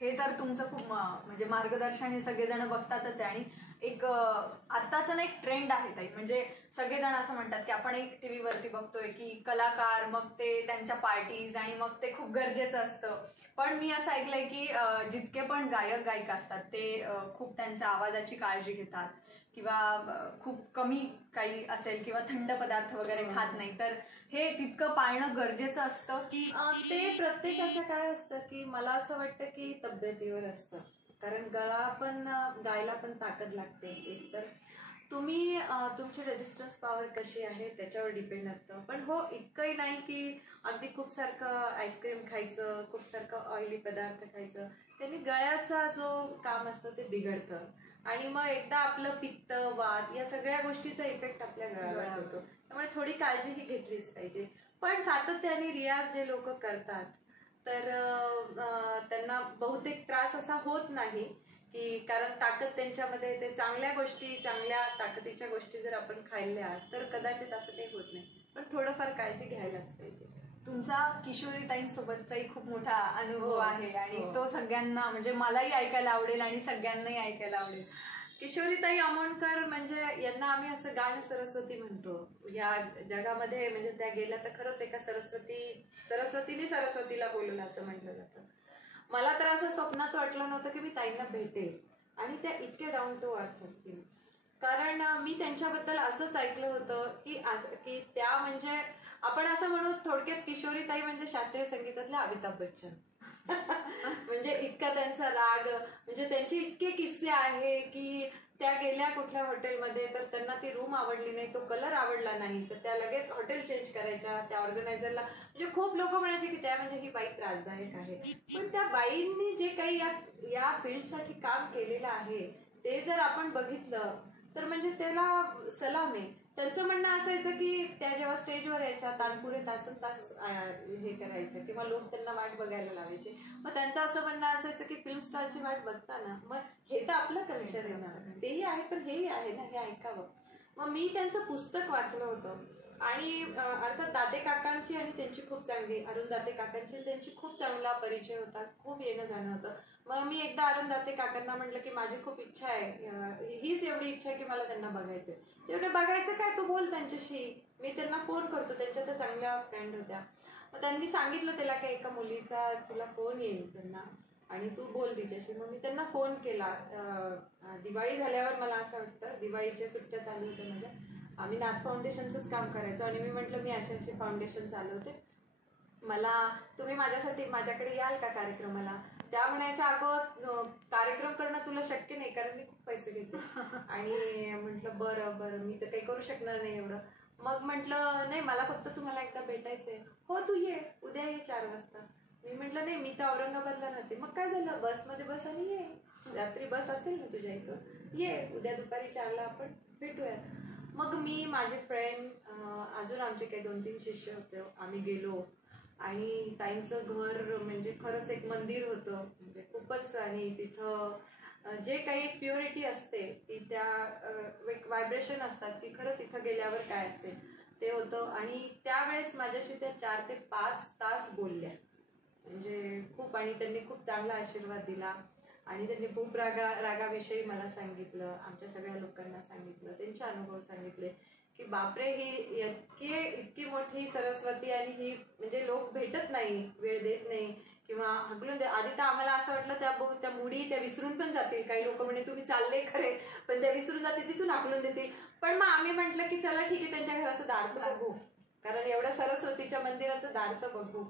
हे तर तुमचं खूप म्हणजे मार्गदर्शन हे सगळेजण बघतातच आहे. आणि एक आत्ताचा ना एक ट्रेंड आहे ताई, म्हणजे सगळेजण असं म्हणतात की आपण एक टीव्हीवरती बघतोय की कलाकार, मग ते त्यांच्या पार्टीज, आणि मग ते खूप गरजेचं असतं. पण मी असं ऐकलंय की जितके पण गायक गायिका असतात ते खूप त्यांच्या आवाजाची काळजी घेतात, किंवा खूप कमी काही असेल किंवा थंड पदार्थ वगैरे खात नाही, तर हे तितकं पाळणं गरजेचं असतं की ते प्रत्येकाचं काय असतं की मला असं वाटतं की तब्येतीवर असतं. कारण गळा पण, गायला पण ताकद लागते. एक तर तुम्ही तुमची रेजिस्टन्स पॉवर कशी आहे त्याच्यावर डिपेंड असतं. पण हो, इतकंही नाही की अगदी खूप सारखं आईस्क्रीम खायचं, खूप सारखं ऑइली पदार्थ खायचं, त्यांनी गळ्याचा जो काम असतं ते बिघडतं. आणि मग एकदा आपलं पित्त, वात या सगळ्या गोष्टीचा इफेक्ट आपल्या गळ्यावर होतो. त्यामुळे थोडी काळजी ही घेतलीच पाहिजे. पण सातत्याने रियाज जे लोक करतात तर त्यांना बहुतेक त्रास असा होत नाही, की कारण ताकद त्यांच्यामध्ये, ते चांगल्या गोष्टी, चांगल्या ताकदीच्या गोष्टी जर आपण खाल्ल्या तर कदाचित असं काही होत नाही. पण थोडंफार काळजी घ्यायलाच पाहिजे. तुमचा किशोरीताईंसोबतचाही खूप मोठा अनुभव आहे आणि तो सगळ्यांना, म्हणजे मलाही ऐकायला आवडेल आणि सगळ्यांनाही ऐकायला आवडेल. किशोरीताई आमोणकर म्हणजे यांना आम्ही असं गाण सरस्वती म्हणतो या जगामध्ये. म्हणजे त्या गेल्या तर खरंच एका सरस्वतीने सरस्वतीला बोलवलं असं म्हटलं जातं. मला तर असं स्वप्नात वाटलं नव्हतं की मी ताईंना भेटेल आणि त्या इतक्या डाऊन टू अर्थ असतील. कारण मी त्यांच्याबद्दल असंच ऐकलं होतं की त्या म्हणजे आपण असं म्हणू थोडक्यात किशोरीताई म्हणजे शास्त्रीय संगीतातल्या अमिताभ बच्चन. म्हणजे इतका त्यांचा राग, म्हणजे त्यांचे इतके किस्से आहे की त्या गेल्या कुठल्या हॉटेलमध्ये तर त्यांना ती रूम आवडली नाही, तो कलर आवडला नाही, तर त्या लगेच हॉटेल चेंज करायच्या. त्या ऑर्गनायझरला, म्हणजे खूप लोक म्हणायचे की त्या म्हणजे ही बाई त्रासदायक आहे. पण त्या बाईंनी जे काही या फील्डसाठी काम केलेलं आहे ते जर आपण बघितलं तर म्हणजे त्याला सलाम आहे. त्यांचं म्हणणं असायचं की त्या जेव्हा स्टेजवर यायच्या तानपुरे तासन तास हे करायच्या किंवा लोक त्यांना वाट बघायला लावायचे. मग त्यांचं असं म्हणणं असायचं की फिल्म स्टारची वाट बघताना मग हे तर आपलं कल्चर आहे ना, तेही आहे पण हेही आहे ना, हे ऐकावं. मग मी त्यांचं पुस्तक वाचलं होतं आणि अर्थात दाते काकांची आणि त्यांची खूप चांगली, अरुण दाते काकांची त्यांची खूप चांगला परिचय होता, खूप येणं जाणं होतं. मग मी एकदा अरुण दाते काकांना म्हटलं की माझी खूप इच्छा आहे, हीच एवढी इच्छा आहे की मला त्यांना बघायचंय. तेवढे बघायचं काय, तू बोल त्यांच्याशी, मी त्यांना फोन करतो, त्यांच्या तर चांगल्या फ्रेंड होत्या. मग त्यांनी सांगितलं त्याला की एका मुलीचा तुला फोन येईल त्यांना आणि तू बोल तिच्याशी. मग मी त्यांना फोन केला. दिवाळी झाल्यावर, मला असं वाटतं दिवाळीच्या सुट्ट्या चालू होत्या माझ्या, आम्ही नाथ फाउंडेशनचंच काम करायचो आणि मी म्हटलं मी असे फाउंडेशन चालवते, मला तुम्ही माझ्याकडे याल का कार्यक्रमाला. त्या म्हणायच्या अगं कार्यक्रम करणं तुला शक्य नाही कारण मी खूप पैसे घेते. आणि म्हटलं बरं मी तर काही करू शकणार नाही एवढं. मग म्हटलं नाही, मला फक्त तुम्हाला एकदा भेटायचंय. हो तू ये, उद्या ये 4 वाजता. मी म्हटलं नाही, मी तर औरंगाबादला राहते. मग काय झालं, बसमध्ये बस आणि ये, रात्री बस असेल ना तुझ्या इथं, ये उद्या दुपारी 4ला आपण भेटूया. मग मी, माझे फ्रेंड, अजून आमचे काही 2-3 शिष्य होते, आम्ही गेलो. आणि ताईंचं घर म्हणजे खरंच एक मंदिर होतं, म्हणजे खूपच. आणि तिथं जे काही प्युरिटी असते ती, त्या एक व्हायब्रेशन असतात की खरंच इथं गेल्यावर काय असेल ते होतं. आणि त्यावेळेस माझ्याशी त्या 4 ते 5 तास बोलल्या, म्हणजे खूप. आणि त्यांनी खूप चांगला आशीर्वाद दिला आणि त्यांनी खूप रागाविषयी मला सांगितलं, आमच्या सगळ्या लोकांना सांगितलं, त्यांचे अनुभव सांगितले की बापरे, ही इतकी मोठी सरस्वती आणि ही म्हणजे लोक भेटत नाही, वेळ देत नाही किंवा हकलून दे. आधी तर आम्हाला असं वाटलं त्या मुडी त्या विसरून पण जातील, काही लोक म्हणे तुम्ही चालले खरे पण त्या विसरून जातील, तिथून हकलून देतील. पण मग आम्ही म्हटलं की चला ठीक आहे, त्यांच्या घराचं दार तर बघू, कारण एवढं सरस्वतीच्या मंदिराचं दार तर बघू.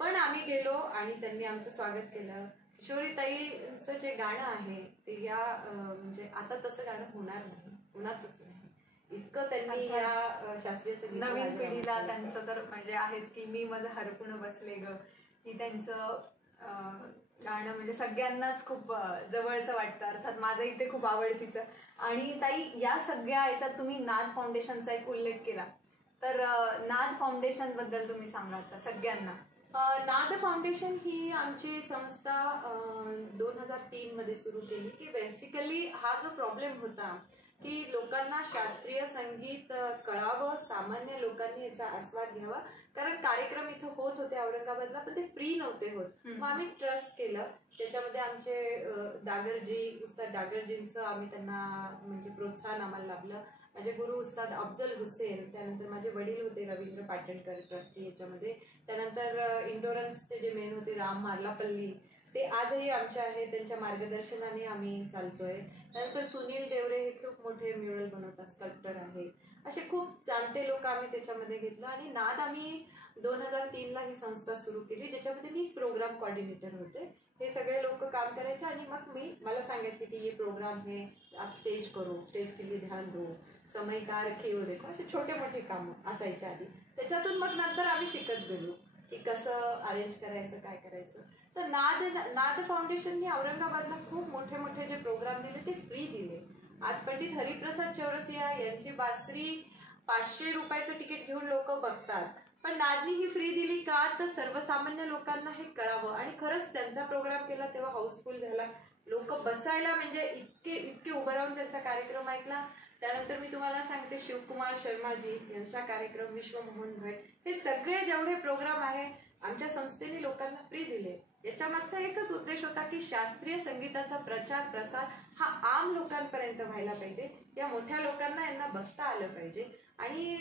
पण आम्ही गेलो आणि त्यांनी आमचं स्वागत केलं. किशोरीताईंचं जे गाणं आहे ते या म्हणजे आता तसं गाणं होणार नाही, होणारच नाही, इतकं त्यांनी या शास्त्रीय संगीत नवीन पिढीला त्यांचं तर म्हणजे आहेच की मी माझं हरपून बसले ग, ही त्यांचं गाणं म्हणजे सगळ्यांनाच खूप जवळचं वाटतं. अर्थात माझंही ते खूप आवडतीचं. आणि ताई, या सगळ्या याच्यात तुम्ही नाद फाउंडेशनचा एक उल्लेख केला, तर नाद फाउंडेशन बद्दल तुम्ही सांगा आता सगळ्यांना. नाद फाउंडेशन ही आमची संस्था 2003 मध्ये सुरू केली की बेसिकली हा जो प्रॉब्लेम होता की लोकांना शास्त्रीय संगीत कळावं, सामान्य लोकांनी याचा आस्वाद घ्यावा, कारण कार्यक्रम इथं होत होते औरंगाबादला पण ते फ्री नव्हते होत. मग आम्ही ट्रस्ट केलं, त्याच्यामध्ये आमचे डागरजी, उस्ताद डागरजींचं आम्ही त्यांना म्हणजे प्रोत्साहन आम्हाला लाभलं. माझे गुरु उस्ताद अफजल हुसेन, त्यानंतर माझे वडील होते रवींद्र पाटणकर ट्रस्टी याच्यामध्ये, त्यानंतर इंडोरन्सचे जे मेन होते राम मार्लापल्ली, ते आजही आमचे आहे, त्यांच्या मार्गदर्शनाने आम्ही चालतोय. त्यानंतर सुनील देवरे हे खूप मोठे म्युरल बनवतात, स्कल्प्टर आहे. असे खूप जाणते लोक आम्ही त्याच्यामध्ये घेतलं आणि नाद आम्ही 2003ला ही संस्था सुरू केली, ज्याच्यामध्ये मी प्रोग्राम कोऑर्डिनेटर होते. हे सगळे लोक काम करायचे आणि मग मला सांगायचे की ये प्रोग्राम है, आप स्टेज करो, स्टेज के लिए ध्यान दो, समय का रखे हो देखो, असे छोटे मोठे काम असायचे आधी. त्याच्यातून मग नंतर आम्ही शिकत गेलो की कसं अरेंज करायचं, काय करायचं. तर नाद फाउंडेशनने औरंगाबादला खूप मोठे मोठे जे प्रोग्राम दिले ते फ्री दिले. आज पंडित हरिप्रसाद चौरसिया यांची बासरी 500 रुपयाचं तिकीट घेऊन लोक बघतात, पण नादनी ही फ्री दिली का, तर सर्वसामान्य लोकांना हे कळावं. आणि खरंच त्यांचा प्रोग्राम केला तेव्हा हाऊसफुल झाला, लोक बसायला म्हणजे इतके उभं राहून त्यांचा कार्यक्रम ऐकला. त्यानंतर मी तुम्हाला सांगते शिवकुमार शर्माजी यांचा कार्यक्रम, विश्वमोहन भट, हे सगळे जेवढे प्रोग्राम आहे आमच्या संस्थेने लोकांना फ्री दिले. याच्या मागचा एकच उद्देश होता की शास्त्रीय संगीताचा प्रचार प्रसार हा आम लोकांपर्यंत व्हायला पाहिजे, या मोठ्या लोकांना यांना बघता आलं पाहिजे आणि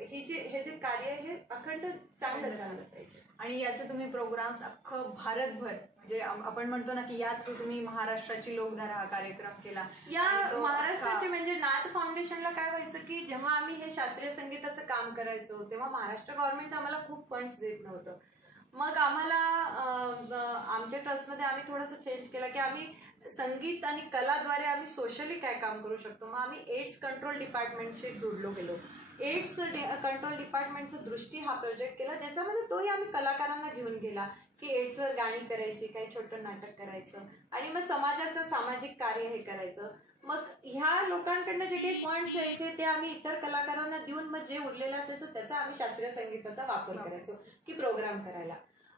हे जे कार्य आहे हे अखंड चांगलं झालं पाहिजे. आणि याचे तुम्ही प्रोग्राम्स अख्खं भारतभर, म्हणजे आपण म्हणतो ना की या थ्रू तुम्ही महाराष्ट्राची लोकधारा हा कार्यक्रम केला. या महाराष्ट्राचे म्हणजे नाद फाउंडेशनला काय व्हायचं की जेव्हा आम्ही हे शास्त्रीय संगीताचं काम करायचो तेव्हा महाराष्ट्र गव्हर्नमेंट आम्हाला खूप फंड्स देत नव्हतं. मग आम्हाला आमच्या ट्रस्टमध्ये आम्ही थोडंसं चेंज केलं की आम्ही संगीत आणि कलाद्वारे आम्ही सोशली काय काम करू शकतो. मग आम्ही एड्स कंट्रोल डिपार्टमेंटशी जोडलो गेलो. एड्स कंट्रोल डिपार्टमेंटचा दृष्टी हा प्रोजेक्ट केला, ज्याच्यामध्ये तोही आम्ही कलाकारांना घेऊन गेला की एड्सवर गाणी करायची, काही छोटं नाटक करायचं आणि मग समाजाचं सामाजिक कार्य हे करायचं. मग ह्या लोकांकडनं जे काही फंड्स यायचे ते आम्ही इतर कलाकारांना देऊन मग जे उरलेलं असायचं त्याचा आम्ही शास्त्रीय संगीताचा वापर करायचो की प्रोग्राम करायला.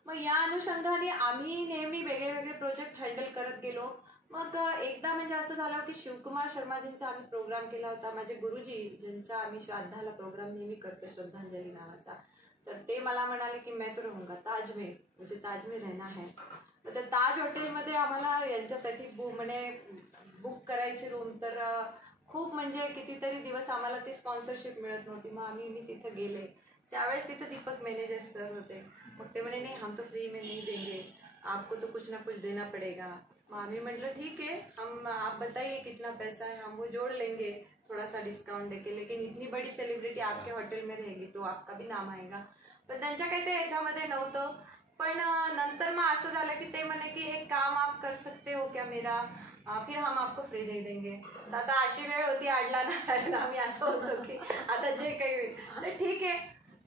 मग या अनुषंगाने आम्ही नेहमी वेगळे वेगळे प्रोजेक्ट हँडल करत गेलो. मग एकदा म्हणजे असं झालं की शिवकुमार शर्माजींचा आम्ही प्रोग्राम केला होता. माझे गुरुजी ज्यांचा आम्ही श्राद्धाला प्रोग्राम नेहमी करतो, श्रद्धांजली नावाचा, तर ते मला म्हणाले की मैं तो रहूंगा ताज में, मुझे ताज में रहना है. मग त्या ताज हॉटेलमध्ये आम्हाला यांच्यासाठी बुक करायची रूम, तर खूप म्हणजे कितीतरी दिवस आम्हाला ती स्पॉन्सरशिप मिळत नव्हती. मग मी तिथं गेले, त्यावेळेस तिथं दीपक मॅनेजर सर होते. मग ते म्हणे नाही, हम तो फ्री में नहीं देंगे, आपको तो कुछ ना कुछ देना पड़ेगा. मग आम्ही म्हटलं ठीक है, हम आप बताइए कितना पैसा है, हम वो जोड़ लेंगे, थोड़ा सा डिस्काउंट देके, लेकिन इतनी बड़ी सेलिब्रिटी आपके हॉटेल में रहेगी तो आपका भी नाम आएगा. पण त्यांच्या काही ते याच्यामध्ये नव्हतं. पण नंतर मग असं झालं की ते म्हणे की एक काम आप कर सकते हो क्या मेरा, फिर हम आपको फ्री दे देंगे. तर आता अशी वेळ होती आडला ना, आम्ही असं होतो की आता जे काही होईल तर ठीक है,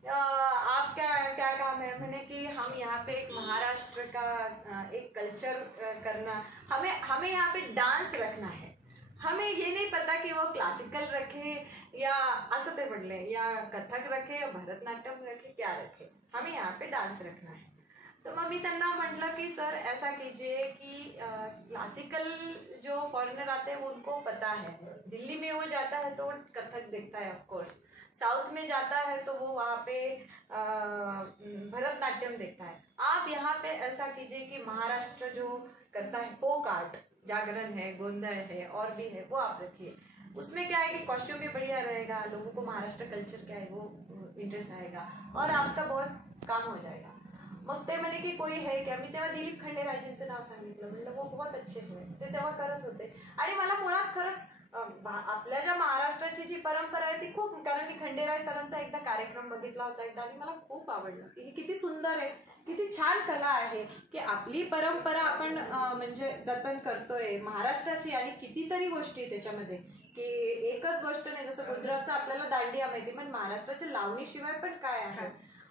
आप क्या काम है. मैंने कि हम यहाँ पे एक महाराष्ट्र का एक कल्चर करना, हमें यहाँ पे डांस रखना है. हमें ये नहीं पता कि वो क्लासिकल रखे या असं ते म्हटले, या कथक रखे या भरतनाट्यम रखे, क्या रखे, हमें यहाँ पे डांस रखना है. तो मग मी त्यांना म्हटलं की सर ऐसा कीजिए कि क्लासिकल जो फॉरेनर आते हैं उनको पता है, दिल्ली में वो जाता है तो वो कथक देखता है, ऑफ कोर्स साउथ में जाता है तो वो वहाँ पे भरतनाट्यम देखता है. आप यहाँ पे ऐसा कीजिए कि महाराष्ट्र जो करता है फोक आर्ट, जागरण है, गोंधड़ है और भी है, वो आप रखिए. उसमें क्या है कि कॉस्ट्यूम भी बढ़िया रहेगा, लोगों को महाराष्ट्र कल्चर क्या है वो इंटरेस्ट आएगा और आपका बहुत काम हो जाएगा. मग ते म्हणे की कोई है क्या. मी तेव्हा दिलीप खंडेराजेंचं नाव सांगितलं, म्हणलं वो बहुत अच्छे हैं, ते तेव्हा करत होते. आणि मला मुळात खरंच आपल्या ज्या महाराष्ट्राची परंपरा आहे ती खूप, कारण मी खंडेराय सरांचा एकदा कार्यक्रम बघितला होता एकदा आणि मला खूप आवडलं की किती सुंदर आहे, किती छान कला आहे की आपली परंपरा आपण म्हणजे जतन करतोय महाराष्ट्राची. आणि कितीतरी गोष्टी त्याच्यामध्ये की एकच गोष्ट नाही, जसं गुजरातचं आपल्याला दांडिया माहिती, पण महाराष्ट्राच्या लावणीशिवाय पण काय आहे.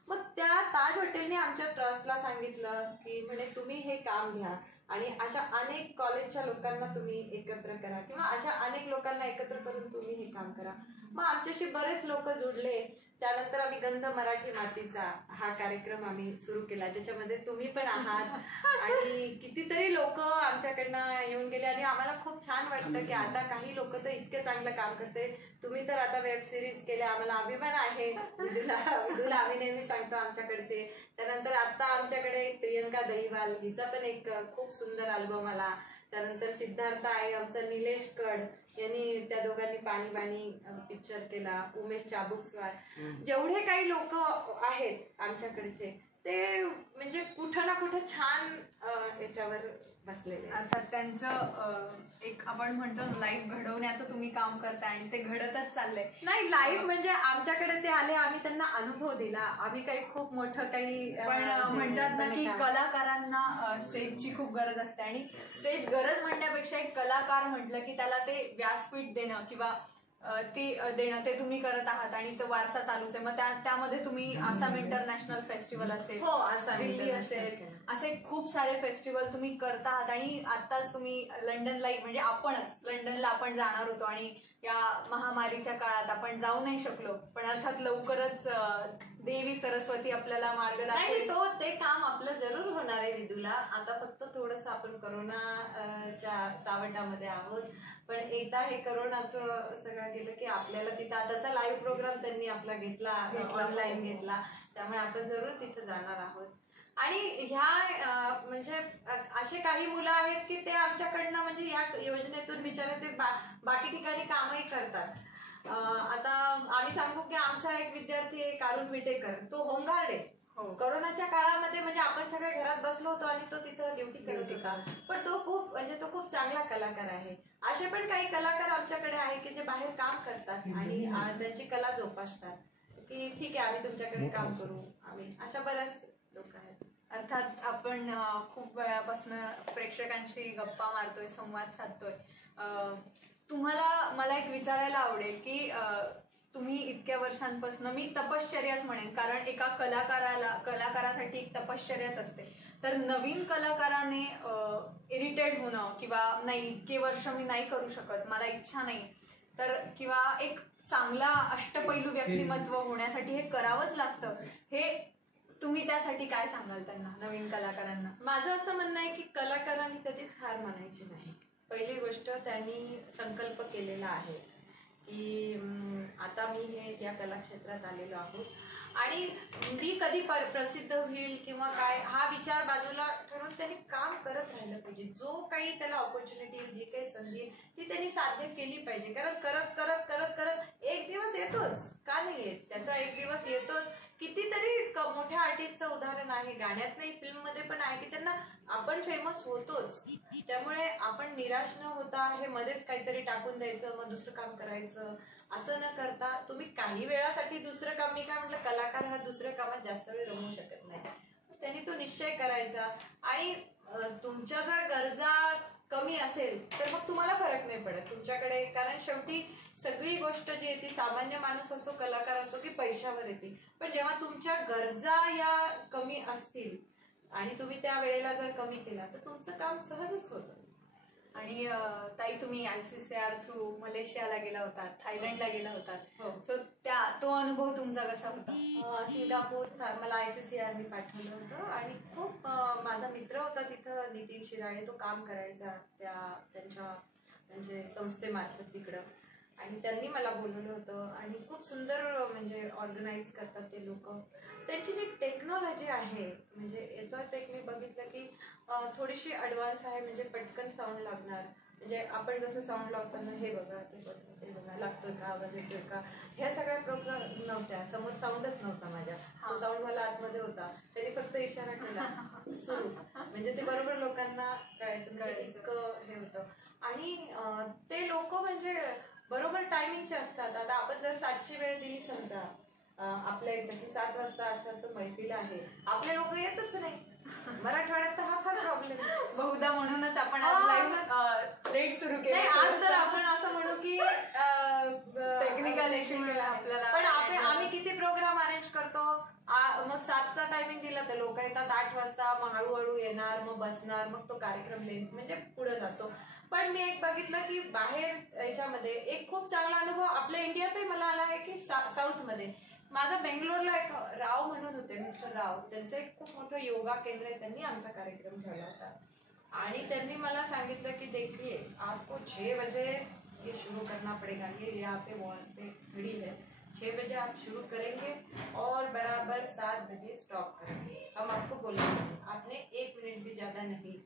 मग त्या ताज हॉटेलने आमच्या ट्रस्टला सांगितलं की म्हणे तुम्ही हे काम घ्या आणि अशा अनेक कॉलेजच्या लोकांना तुम्ही एकत्र करा किंवा अशा अनेक लोकांना एकत्र करून तुम्ही हे काम करा. मग आमच्याशी बरेच लोक जुडले. त्यानंतर आम्ही गंध मराठी मातीचा हा कार्यक्रम आम्ही सुरू केला, ज्याच्यामध्ये तुम्ही पण आहात आणि कितीतरी लोक आमच्याकडनं येऊन गेले आणि आम्हाला खूप छान वाटतं की आता काही लोक तर इतके चांगलं काम करते. तुम्ही तर आता वेब सिरीज केल्या, आम्हाला अभिमान आहे. विदूला आम्ही नेहमी सांगतो आमच्याकडचे. त्यानंतर आता आमच्याकडे प्रियंका दहिवाल, हिचा पण एक खूप सुंदर अल्बम आला. त्यानंतर सिद्धार्थ आहे आमचा, निलेश कड यांनी, त्या दोघांनी पाणी पाणी पिक्चर केला. उमेश चाबुकस्वार, जेवढे काही लोक आहेत आमच्याकडचे ते म्हणजे कुठं ना कुठं छान याच्यावर बसलेले. अर्थात त्यांचं एक आपण म्हणतो लाईफ घडवण्याचं तुम्ही काम करताय आणि ते घडतच चाललंय. नाही, लाईफ म्हणजे आमच्याकडे ते आले, आम्ही त्यांना अनुभव दिला. आम्ही काही खूप मोठं काही पण म्हणतात ना की कलाकारांना स्टेजची खूप गरज असते आणि स्टेज गरज म्हणण्यापेक्षा एक कलाकार म्हटलं की त्याला ते व्यासपीठ देणं किंवा ती देणं ते तुम्ही करत आहात आणि तो वारसा चालूच आहे. मग त्यामध्ये तुम्ही आसाम इंटरनॅशनल फेस्टिवल असेल, हो आसाम दिल्ली असेल, असे खूप सारे फेस्टिवल तुम्ही करता आहात. आणि आताच तुम्ही लंडनला, म्हणजे आपणच लंडनला आपण जाणार होतो आणि या महामारीच्या काळात आपण जाऊ नाही शकलो, पण अर्थात लवकरच देवी सरस्वती आपल्याला मार्ग दाखवेल. ते काम आपलं जरूर होणार आहे विदूला. आता फक्त थोडंसं आपण करोनाच्या सावटामध्ये आहोत, पण एकदा हे करोनाचं सगळं गेलं की आपल्याला तिथं तसा लाईव्ह प्रोग्राम त्यांनी आपला घेतला, ऑनलाईन घेतला, त्यामुळे आपण जरूर तिथं जाणार आहोत. आणि ह्या म्हणजे असे काही मुलं आहेत की ते आमच्याकडनं म्हणजे या योजनेतून बिचारे ते बाकी ठिकाणी कामही करतात. आता आम्ही सांगू की आमचा एक विद्यार्थी आहे कारुण विटेकर, तो होमगार्ड आहे. करोनाच्या काळामध्ये म्हणजे आपण सगळे घरात बसलो होतो आणि तो तिथं ड्युटी करत होता, पण तो खूप चांगला कलाकार आहे. असे पण काही कलाकार आमच्याकडे आहे की जे बाहेर काम करतात आणि त्यांची कला जोपासतात की ठीक आहे आम्ही तुमच्याकडे काम करू. आम्ही अशा बऱ्याच लोक आहेत. अर्थात आपण खूप वेळापासून प्रेक्षकांशी गप्पा मारतोय, संवाद साधतोय. तुम्हाला मला एक विचारायला आवडेल की तुम्ही इतक्या वर्षांपासून, मी तपश्चर्याच म्हणेन, कारण एका कलाकारासाठी एक तपश्चर्याच असते. तर नवीन कलाकाराने इरिटेट होणं किंवा नाही इतके वर्ष मी नाही करू शकत, मला इच्छा नाही, तर किंवा एक चांगला अष्टपैलू व्यक्तिमत्व होण्यासाठी हे करावंच लागतं, हे तुम्ही त्यासाठी काय सांगाल त्यांना, नवीन कलाकारांना? माझं असं म्हणणं आहे की कलाकारांनी कधीच हार मानायची नाही. पहिली गोष्ट, त्यांनी संकल्प केलेला आहे की आता मी हे या कलाक्षेत्रात आलेलो आहोत आणि मी कधी प्रसिद्ध होईल किंवा काय हा विचार बाजूला ठेवून त्यांनी काम करत राहिलं पाहिजे. जो काही त्याला ऑपॉर्च्युनिटी, जी काही संधी ती त्यांनी साध्य केली पाहिजे. कारण करत करत करत करत एक दिवस येतोच, का नाही येत, त्याचा एक दिवस येतोच. कितीतरी मोठ्या आर्टिस्टचं उदाहरण आहे, गाण्यात नाही फिल्ममध्ये पण आहे की त्यांना आपण फेमस होतोच. त्यामुळे आपण निराश न होता हे मध्येच काहीतरी टाकून द्यायचं, मग दुसरं काम करायचं असं न करता तुम्ही काही वेळासाठी दुसरं काम, मी काय म्हटलं, कलाकार हा दुसऱ्या कामात जास्त वेळ रमू शकत नाही, त्यांनी तो निश्चय करायचा. आणि तुमच्या जर गरजा कमी असेल तर मग तुम्हाला फरक नाही पडत तुमच्याकडे, कारण शेवटी सगळी गोष्ट जी आहे ती सामान्य माणूस असो, कलाकार असो की पैशावर येते. पण जेव्हा तुमच्या गरजा या कमी असतील आणि तुम्ही त्या वेळेला जर कमी केला तर तुमचं काम सहजच होतं. आणि ताई, तुम्ही ICCR थ्रू मलेशियाला गेला होता, थायलंडला गेला होता, सो तो अनुभव तुमचा कसा होता? सिंगापूर मला ICCR ने पाठवलं होतं आणि खूप माझा मित्र होता तिथं, नितीन शिराळे, तो काम करायचा त्यांच्या म्हणजे संस्थेमार्फत तिकडं, आणि त्यांनी मला बोलवलं होतं. आणि खूप सुंदर म्हणजे ऑर्गनाईज करतात ते लोक. त्यांची जी टेक्नॉलॉजी आहे म्हणजे याचं एक मी बघितलं की थोडीशी ॲडव्हान्स आहे. म्हणजे पटकन साऊंड लागणार, म्हणजे आपण जसं साऊंड लावताना हे बघा ते बघा ते बघा लागतोय का, आवाज येतोय का, ह्या सगळ्या प्रोग्राम नव्हत्या. समोर साऊंडच नव्हता माझ्या, तो साऊंड मला आतमध्ये होता, त्यांनी फक्त इशारा केला सुरू, म्हणजे ते बरोबर लोकांना कळायचं इतकं हे होतं. आणि ते लोक म्हणजे बरोबर टायमिंगचे असतात. आता आपण जर 7ची वेळ दिली समजा आपल्या इथं की 7 वाजता असं मैफिल आहे, आपले लोक येतच नाही. मराठवाड्यात तर हा फार प्रॉब्लेम आहे बहुधा, म्हणूनच आपण आज लाईव्ह लेट सुरू केलं. आज तर आपण असं म्हणू की टेक्निकल इश्यू आपल्याला, पण आम्ही किती प्रोग्राम अरेंज करतो. मग 7चा टायमिंग दिला तर लोक येतात 8 वाजता, मग हळूहळू येणार, मग बसणार, मग तो कार्यक्रम म्हणजे पुढे जातो. पण मी एक बघितलं की बाहेर याच्यामध्ये एक खूप चांगला अनुभव आपल्या इंडियातही मला आला आहे की साऊथ मध्ये. माझा बेंगलोरला एक राव म्हणून होते, मिस्टर राव, त्यांचं एक खूप मोठं योगा केंद्र आहे, त्यांनी आमचा कार्यक्रम ठेवला होता. आणि त्यांनी मला सांगितलं की देखिए आपको 6 बजे ये शुरू करना पड़ेगा, ये यहाँ पे वॉल पे घड़ी है, 6 बजे आप शुरू करेंगे और बराबर 7 बजे स्टॉप करेंगे. हम आपको बोलेंगे, आपने 1 मिनट भी ज्यादा नहीं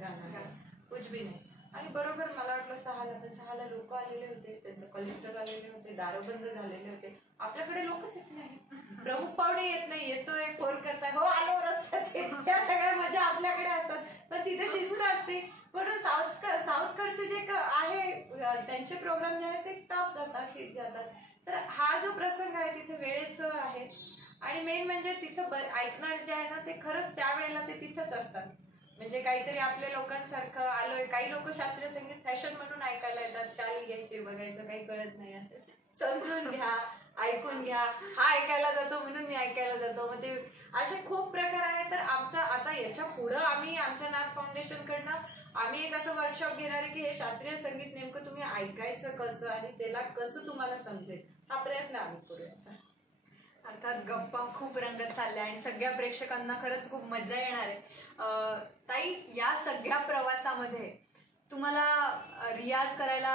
गाना, कुछ भी नाही. आणि बरोबर मला वाटलं 6ला लोक आलेले होते, त्यांचं कलेक्टर आलेले होते, दारोबंद झालेले होते. आपल्याकडे लोकच येत नाही, प्रमुख पाहुणे येत नाही. येतोय, फोन करताय, हो आलो रस्त्यात, त्या सगळ्या मजा आपल्याकडे असतात. पण तिथे शिस्त असते. म्हणून साऊथकडचे जे आहे त्यांचे प्रोग्राम जे आहेत ते टॉप जातात, हिट जातात. तर हा जो प्रसंग आहे तिथे वेळेचं आहे. आणि मेन म्हणजे तिथं ऐकणार जे आहे ना ते खरंच त्यावेळेला ते तिथंच असतात. म्हणजे काहीतरी आपल्या लोकांसारखं आलोय. काही लोक शास्त्रीय संगीत फॅशन म्हणून ऐकायला येतात, शाली घ्यायची, बघायचं, काही कळत नाही असेल, समजून घ्या, ऐकून घ्या. हा ऐकायला जातो म्हणून मी ऐकायला जातो. मग ते असे खूप प्रकार आहेत. तर आमचा आता याच्या पुढं आम्ही आमच्या नाथ फाउंडेशन कडनं आम्ही एक असं वर्कशॉप घेणार आहे की हे शास्त्रीय संगीत नेमकं तुम्ही ऐकायचं कसं आणि त्याला कसं तुम्हाला समजेल, हा प्रयत्न आम्ही करूया. अर्थात गप्पा खूप रंगत चालल्या आणि सगळ्या प्रेक्षकांना खरंच खूप मजा येणार आहे. ताई, या सगळ्या प्रवासामध्ये तुम्हाला रियाज करायला,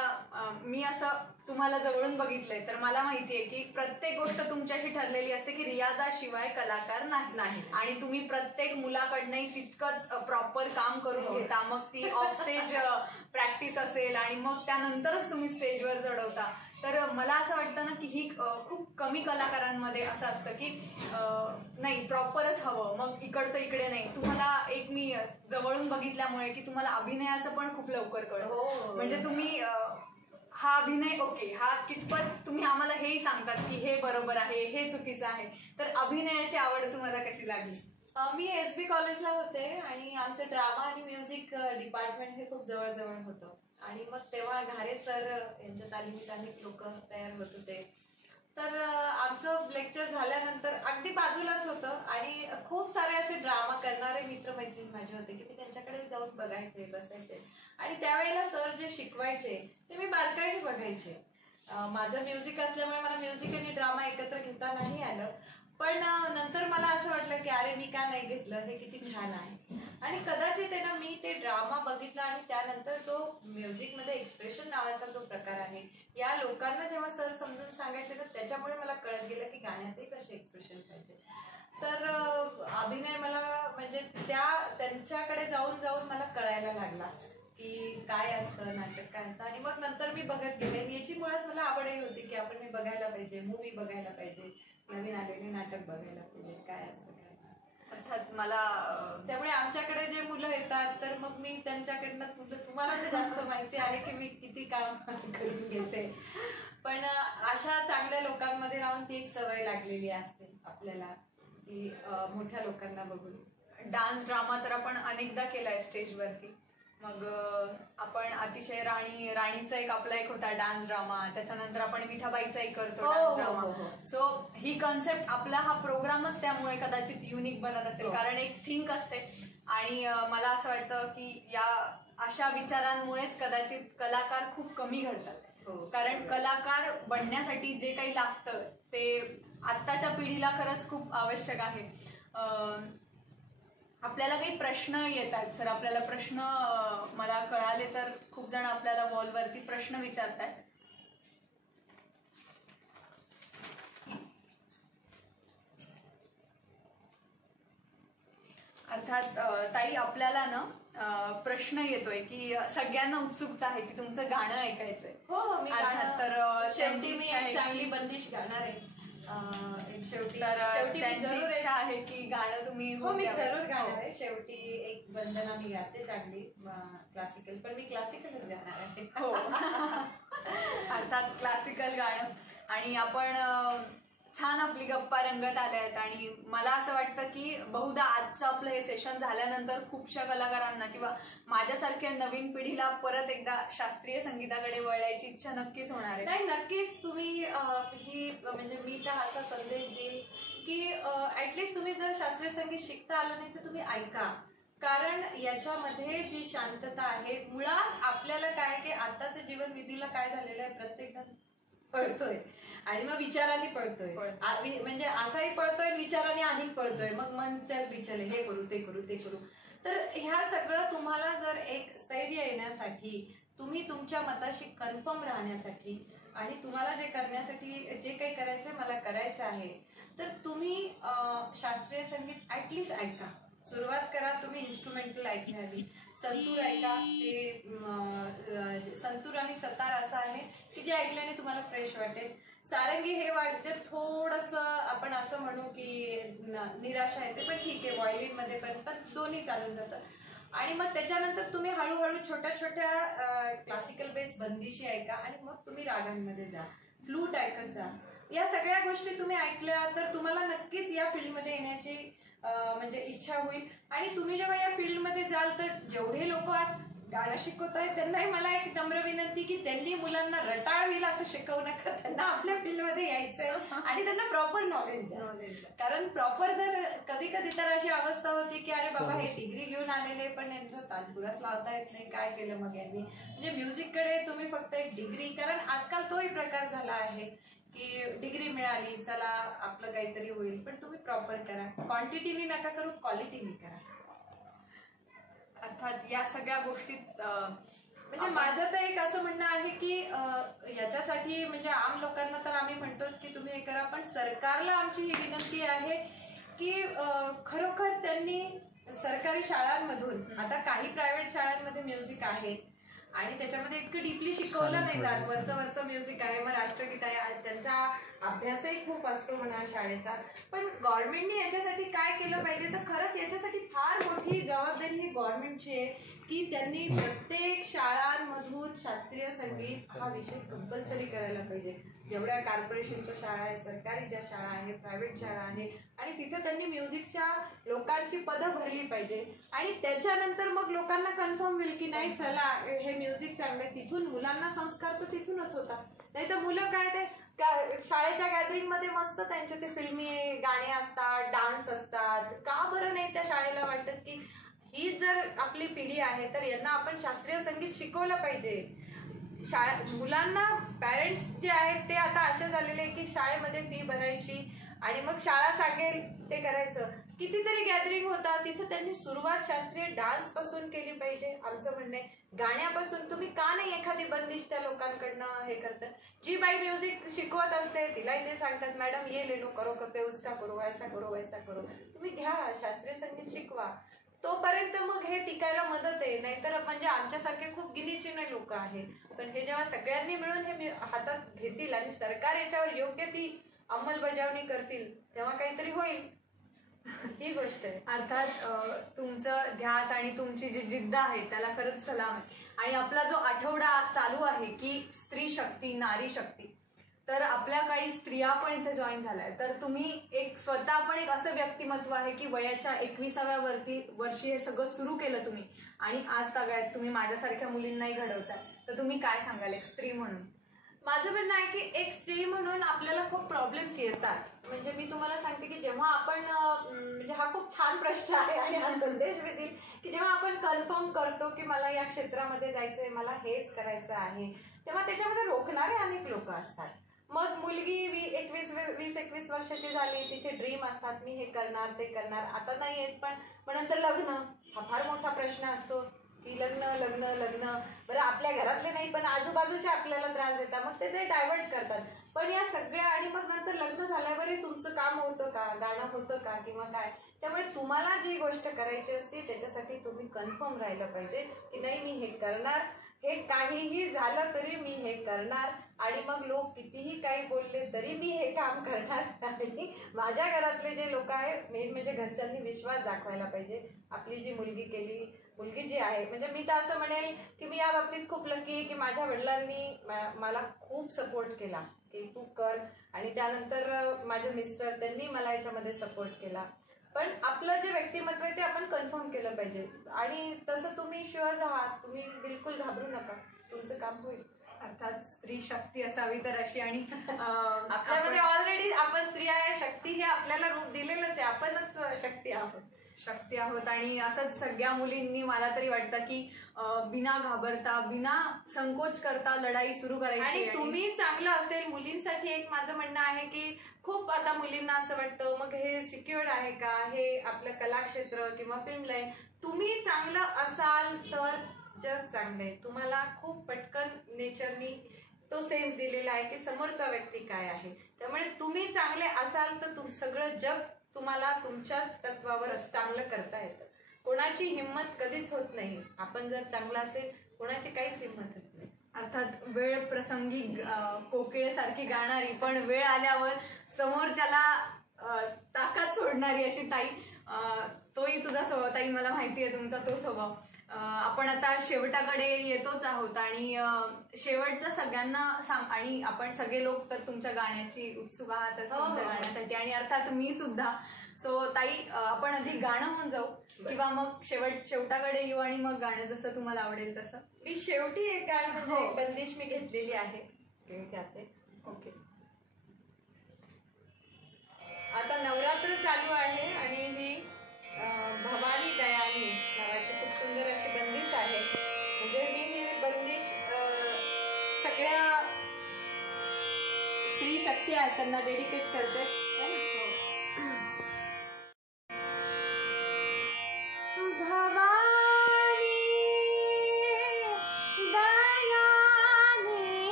मी असं तुम्हाला जवळून बघितलंय तर मला माहितीये की प्रत्येक गोष्ट तुमच्याशी ठरलेली असते की रियाजाशिवाय कलाकार नाही. आणि तुम्ही प्रत्येक मुलाकडनंही तितकंच प्रॉपर काम करून घेता. मग ती ऑफ स्टेज प्रॅक्टिस असेल आणि मग त्यानंतरच तुम्ही स्टेजवर चढवता. तर मला असं वाटतं ना की ही खूप कमी कलाकारांमध्ये असं असतं की नाही प्रॉपरच हवं, मग इकडचं इकडे नाही. तुम्हाला एक मी जवळून बघितल्यामुळे की तुम्हाला अभिनयाचं पण खूप लवकर कळतं. म्हणजे तुम्ही हा अभिनय ओके, हा कितपत तुम्ही आम्हाला हेही सांगतात की हे बरोबर आहे, हे चुकीचं आहे. तर अभिनयाची आवड तुम्हाला कशी लागली? मी SB कॉलेजला होते आणि आमचं ड्रामा आणि म्युझिक डिपार्टमेंट हे खूप जवळजवळ होतं. आणि मग तेव्हा घारे सर यांच्या तालमीत अनेक लोक तयार होत होते. तर आमचं लेक्चर झाल्यानंतर अगदी बाजूलाच होतं आणि खूप सारे असे ड्रामा करणारे मित्रमैत्रिणी माझे होते की मी त्यांच्याकडे जाऊन बघायचे, बसायचे. आणि त्यावेळेला सर जे शिकवायचे ते मी बारकाईने बघायचे. माझं म्युझिक असल्यामुळे मला म्युझिक आणि ड्रामा एकत्र घेता नाही आलं. पण नंतर मला असं वाटलं की अरे मी का नाही घेतलं, हे किती छान आहे. आणि कदाचित आहे ना मी ते ड्रामा बघितला आणि त्यानंतर जो म्युझिक मध्ये एक्सप्रेशन नावाचा जो प्रकार आहे, या लोकांना जेव्हा सर समजून सांगायचे तर त्याच्यामुळे मला कळत गेलं की गाण्यातही कसे एक्सप्रेशन पाहिजे. तर अभिनय मला म्हणजे त्यांच्याकडे जाऊन जाऊन मला कळायला लागला की काय असतं नाटक, काय असतं. आणि मग नंतर मी बघत गेले आणि याची मुळात मला आवडही होती की आपण हे बघायला पाहिजे, मूवी बघायला पाहिजे, नवीन आलेले नाटक बघायला पाहिजे, काय असतं काय. अर्थात मला त्यामुळे आमच्याकडे जे मुलं येतात तर मग मी त्यांच्याकडनं तुम्हाला तर जास्त माहिती आहे की मी किती काम करून घेते. पण अशा चांगल्या लोकांमध्ये राहून ती एक सवय लागलेली असते आपल्याला की मोठ्या लोकांना बघून. डान्स ड्रामा तर आपण अनेकदा केलाय स्टेजवरती. मग आपण अतिशय राणीचा एक आपला एक होता डान्स ड्रामा, त्याच्यानंतर आपण विठाबाईचाही करतो डान्स ड्रामा. सो ही कॉन्सेप्ट आपला हा प्रोग्रामच त्यामुळे कदाचित युनिक बनत असेल, कारण एक थिंक असते. आणि मला असं वाटतं की या अशा विचारांमुळेच कदाचित कलाकार खूप कमी घडतात. कारण कलाकार बनण्यासाठी जे काही लागतं ते आत्ताच्या पिढीला खरंच खूप आवश्यक आहे. आपल्याला काही प्रश्न येतात सर, आपल्याला प्रश्न मला कळाले तर खूप जण आपल्याला वॉलवरती प्रश्न विचारतात. अर्थात ताई आपल्याला ना प्रश्न येतोय की सगळ्यांना उत्सुकता आहे की तुमचं गाणं ऐकायचंय. हो मी तर शेवटी मी एक चांगली बंदिश गाणार आहे. एक शेवटी तर मी त्यांची जरूर एक- इच्छा आहे की गाणं तुम्ही हो मी गावाल. जरूर गाणार आहे. शेवटी एक वंदना मी गाते चांगली क्लासिकल, पण मी क्लासिकलच गाणार आहे. हो अर्थात क्लासिकल गाणं. आणि आपण छान आपली गप्पा रंगत आल्या आहेत आणि मला असं वाटतं की बहुधा आजचं आपलं हे सेशन झाल्यानंतर खूपशा कलाकारांना किंवा माझ्यासारख्या नवीन पिढीला परत एकदा शास्त्रीय संगीताकडे वळायची इच्छा नक्कीच होणार आहे. नाही, नक्कीच तुम्ही ही म्हणजे मी तर असा संदेश देईल की ऍटलिस्ट तुम्ही जर शास्त्रीय संगीत शिकता आलं नाही तर तुम्ही ऐका. कारण याच्यामध्ये जी शांतता आहे, मुळात आपल्याला काय की आताचं जीवन विधीला काय झालेलं आहे, प्रत्येक जण पळतोय आणि मग विचारांनी पळतोय. म्हणजे असाही पळतोय, विचारांनी अधिक पळतोय. मग मन चल बिचले, हे करू ते करू ते करू. तर ह्या सगळं तुम्हाला जर एक स्थैर्य येण्यासाठी, तुम्ही तुमच्या मताशी कन्फर्म राहण्यासाठी आणि तुम्हाला जे करण्यासाठी जे काही करायचंय, मला करायचं आहे, तर तुम्ही शास्त्रीय संगीत ऍटलिस्ट ऐका. सुरुवात करा तुम्ही इन्स्ट्रुमेंटल ऐकण्याआधी. संतूर ऐका. ते संतूर आणि सतार असं आहे की जे ऐकल्याने तुम्हाला फ्रेश वाटेल. सारंगी हे वाद्य थोडंसं आपण असं म्हणू की निराशा येते, पण ठीक आहे, व्हायोलिन मध्ये पण दोन्ही चालून जातं. आणि मग त्याच्यानंतर तुम्ही हळूहळू छोट्या छोट्या क्लासिकल बेस बंदिशी ऐका आणि मग तुम्ही रागांमध्ये जा, फ्लूट ऐकत जा. या सगळ्या गोष्टी तुम्ही ऐकल्या तर तुम्हाला नक्कीच या फील्डमध्ये येण्याची म्हणजे इच्छा होईल. आणि तुम्ही जेव्हा या फील्डमध्ये जाल तर जेवढे लोक आज गाणं शिकवत आहेत त्यांनाही मला एक नम्र विनंती की त्यांनी मुलांना रटाळ होईल असं शिकवू नका. त्यांना आपल्या फील्डमध्ये यायचंय आणि त्यांना प्रॉपर नॉलेज द्या. कारण प्रॉपर जर कधी कधी तर अशी अवस्था होती की अरे बाबा हे डिग्री घेऊन आलेले पण यांचं तानपुराच लावता येत नाही, काय केलं मग यांनी. म्हणजे म्युझिककडे तुम्ही फक्त एक डिग्री, कारण आजकाल तोही प्रकार झाला आहे की डिग्री मिळाली चला आपलं काहीतरी होईल, पण तुम्ही प्रॉपर करा. क्वांटिटीनी नका करू, क्वालिटीनी करा. अर्थात या सगळ्या गोष्टीत म्हणजे माझं तर एक असं म्हणणं आहे की याच्यासाठी म्हणजे आम लोकांना तर आम्ही म्हणतोच की तुम्ही हे करा, पण सरकारला आमची ही विनंती आहे की खरोखर त्यांनी सरकारी शाळांमधून, आता काही प्रायव्हेट शाळांमध्ये म्युझिक आहे आणि त्याच्यामध्ये इतकं डीपली शिकवलं नाही जात, वरचं म्युझिक आहे, मग राष्ट्रगीत आहे, त्यांचा अभ्यासही खूप असतो म्हणा शाळेचा. पण गव्हर्नमेंटने याच्यासाठी काय केलं पाहिजे, तर खरंच याच्यासाठी फार मोठी जबाबदारी ही गव्हर्नमेंटची आहे की त्यांनी प्रत्येक शाळांमधून शास्त्रीय संगीत हा विषय कंपल्सरी करायला पाहिजे. जेवढ्या कॉर्पोरेशनच्या शाळा आहे, सरकारी ज्या शाळा आहे, प्रायव्हेट शाळा आहे, आणि तिथे त्यांनी म्युझिकच्या लोकांची पदं भरली पाहिजे. आणि त्याच्यानंतर मग लोकांना कन्फर्म होईल की नाही चला हे म्युझिक चांगलं आहे. तिथून मुलांना संस्कार तो तिथूनच होता. नाही तर मुलं काय ते शाळेच्या गॅदरिंग मध्ये मस्त त्यांचे ते फिल्मी गाणे असतात, डान्स असतात. का बरं नाही त्या शाळेला वाटत की ही जर आपली पिढी आहे तर यांना आपण शास्त्रीय संगीत शिकवलं पाहिजे. मुलांना पॅरेंट्स जे आहेत ते आता असे झालेले की शाळेमध्ये फी भरायची आणि मग शाळा सांगेल ते करायचं. कितीतरी गॅदरिंग होता, तिथे त्यांनी सुरुवात शास्त्रीय डान्स पासून केली पाहिजे. आमचं म्हणणे गाण्यापासून. तुम्ही का नाही एखादी बंदिश त्या लोकांकडनं हे करतात. जी बाई म्युझिक शिकवत असते तिलाही ते सांगतात मॅडम ये ले लो करो कपे उसका करो वैसा करो वैसा करो. तुम्ही घ्या शास्त्रीय संगीत शिकवा. तोपर्यंत मग हे टिकायला मदत आहे. नाहीतर म्हणजे आमच्यासारखे खूप गिनीचिने लोक आहेत, पण हे जेव्हा सगळ्यांनी मिळून हे हातात घेतील आणि सरकार याच्यावर योग्य ती अंमलबजावणी करतील तेव्हा काहीतरी होईल. ही गोष्ट आहे. अर्थात तुमचं ध्यास आणि तुमची जी जिद्द आहे त्याला खरंच सलाम आहे. आणि आपला जो आठवडा चालू आहे की स्त्री शक्ती नारी शक्ती, तर आपल्या काही स्त्रिया पण इथे जॉईन झाल्या. तर तुम्ही एक स्वतः पण एक असं व्यक्तिमत्व आहे की वयाच्या 21व्या वर्षी हे सगळं सुरू केलं तुम्ही आणि आज तागायत तुम्ही माझ्यासारख्या मुलींनाही घडवताय. तर तुम्ही काय सांगाल एक स्त्री म्हणून? माझं म्हणणं आहे की एक स्त्री म्हणून आपल्याला खूप प्रॉब्लेम्स येतात. म्हणजे मी तुम्हाला सांगते की जेव्हा आपण म्हणजे हा खूप छान प्रश्न आहे आणि हा संदेश मी देईल की जेव्हा आपण कन्फर्म करतो की मला या क्षेत्रामध्ये जायचंय, मला हेच करायचं आहे, तेव्हा त्याच्यामध्ये रोखणारे अनेक लोक असतात. मग मुलगी 20-21 वर्षाची झाली, तिचे ड्रीम असतात मी हे करणार ते करणार, आता नाही येत, पण नंतर लग्न हा फार मोठा प्रश्न असतो की लग्न बरं आपल्या घरातले नाही पण आजूबाजूचे आपल्याला त्रास देतात, मग ते डायव्हर्ट करतात. पण या सगळ्या आणि मग नंतर लग्न झाल्यावरही तुमचं काम होतं का, गाणं होतं का किंवा काय. त्यामुळे तुम्हाला जी गोष्ट करायची असते त्याच्यासाठी तुम्ही कन्फर्म राहिलं पाहिजे की नाही मी हे करणार. हे काहीही झालं तरी मी हे करणार आणि मग लोक कितीही काही बोलले तरी मी हे काम करणार. आणि माझ्या घरातले जे लोक आहेत, मेन म्हणजे घरच्यांनी विश्वास दाखवायला पाहिजे. आपली जी मुलगी जी आहे, म्हणजे मी तर असं म्हणेल की मी या बाबतीत खूप लकी आहे की माझ्या वडिलांनी मला खूप सपोर्ट केला की तू कर. आणि त्यानंतर माझे मिस्टर, त्यांनी मला याच्यामध्ये सपोर्ट केला. पण आपलं जे व्यक्तिमत्व आहे ते आपण कन्फर्म केलं पाहिजे. आणि तसं तुम्ही शुअर राहा, तुम्ही बिलकुल घाबरू नका, तुमचं काम होईल. अर्थात स्त्री शक्ती असावी तर अशी. आणि आपल्यामध्ये ऑलरेडी आपण स्त्री आहे, शक्ती हे आपल्याला रूप दिलेलंच आहे, आपणच शक्ती आहोत. आणि असंच सगळ्या मुलींनी मला तरी वाटतं की बिना घाबरता, बिना संकोच करता लढाई सुरू करायची. आणि तुम्ही चांगलं असेल, मुलींसाठी एक माझं म्हणणं आहे की खूप आता मुलींना असं वाटतं मग हे सिक्युअर्ड आहे का, हे आपलं कलाक्षेत्र किंवा फिल्म लाईन, तुम्ही चांगलं असाल तर जग चांगलं आहे. तुम्हाला खूप पटकन नेचरनी तो सेन्स दिलेला आहे की समोरचा व्यक्ती काय आहे. त्यामुळे तुम्ही चांगले असाल तर सगळं जग तुम्हाला तुमच्याच तत्वावर चांगलं करता येतं. कोणाची हिंमत कधीच होत नाही. आपण जर चांगला असेल, कोणाची काहीच हिंमत होत नाही. अर्थात वेळ प्रसंगी कोकिळेसारखी गाणारी, पण वेळ आल्यावर समोरच्याला ताकद सोडणारी अशी ताई. तोही तुझा स्वभाव ताई, मला माहिती आहे तुमचा तो स्वभाव. आपण आता शेवटाकडे येतोच आहोत आणि शेवटचं सगळ्यांना सांग. आणि आपण सगळे लोक तर तुमच्या गाण्याची उत्सुक आहात तुमच्या गाण्यासाठी, आणि अर्थात मी सुद्धा. सो ताई, आपण आधी गाणं म्हणून जाऊ किंवा मग शेवटाकडे येऊ आणि मग गाणं जसं तुम्हाला आवडेल तसं. मी शेवटी एक गाणं म्हणजे एक बंदिश मी घेतलेली आहे. ओके. आता नवरात्र चालू आहे आणि ही भवानी दयानी नावाची खूप सुंदर अशी बंदिश आहे. म्हणजे मी ही बंदिश सगळ्या स्त्री शक्ती आहेत त्यांना डेडिकेट करते.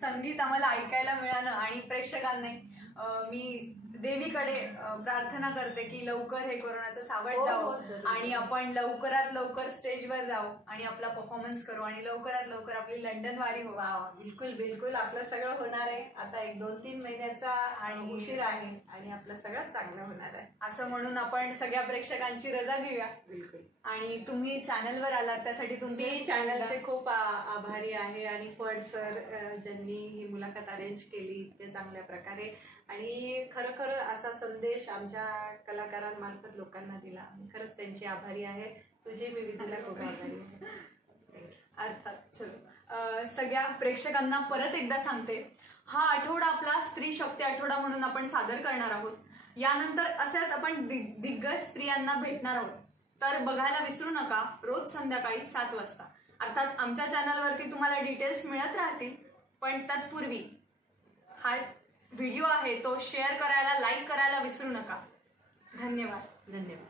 संगीत आम्हाला ऐकायला मिळालं आणि प्रेक्षकांनी, मी देवीकडे प्रार्थना करते की लवकर हे कोरोनाचं सावट जावं आणि आपण लवकरात लवकर स्टेजवर जाऊ आणि आपला परफॉर्मन्स करू आणि लवकरात लवकर आपली लंडन वारी हो. बिलकुल बिलकुल, आपलं सगळं होणार आहे. आता 1-2-3 महिन्याचा आणि उशीर आहे आणि आपलं सगळं चांगलं होणार आहे असं म्हणून आपण सगळ्या प्रेक्षकांची रजा घेऊया. बिलकुल. आणि तुम्ही चॅनलवर आलात त्यासाठी तुमचे चॅनलचे खूप आभारी आहे. आणि फड सर ज्यांनी ही मुलाखत अरेंज केली ते चांगल्या प्रकारे, आणि खरोखर असा संदेश आमच्या कलाकारांमार्फत लोकांना दिला. खरंच त्यांची आभारी आहे. तुझी मी विधीला खूप आभारी आहे. अर्थात. चलो, सगळ्या प्रेक्षकांना परत एकदा सांगते, हा आठवडा आपला स्त्री शक्ती आठवडा म्हणून आपण सादर करणार आहोत. यानंतर असेच आपण दिग्गज स्त्रियांना भेटणार आहोत. तर बघायला विसरू नका रोज संध्याकाळी 7 वाजता. अर्थात आमच्या चॅनलवरती तुम्हाला डिटेल्स मिळत राहतील, पण तत्पूर्वी हा व्हिडिओ आहे तो शेअर करायला, लाईक करायला विसरू नका. धन्यवाद. धन्यवाद.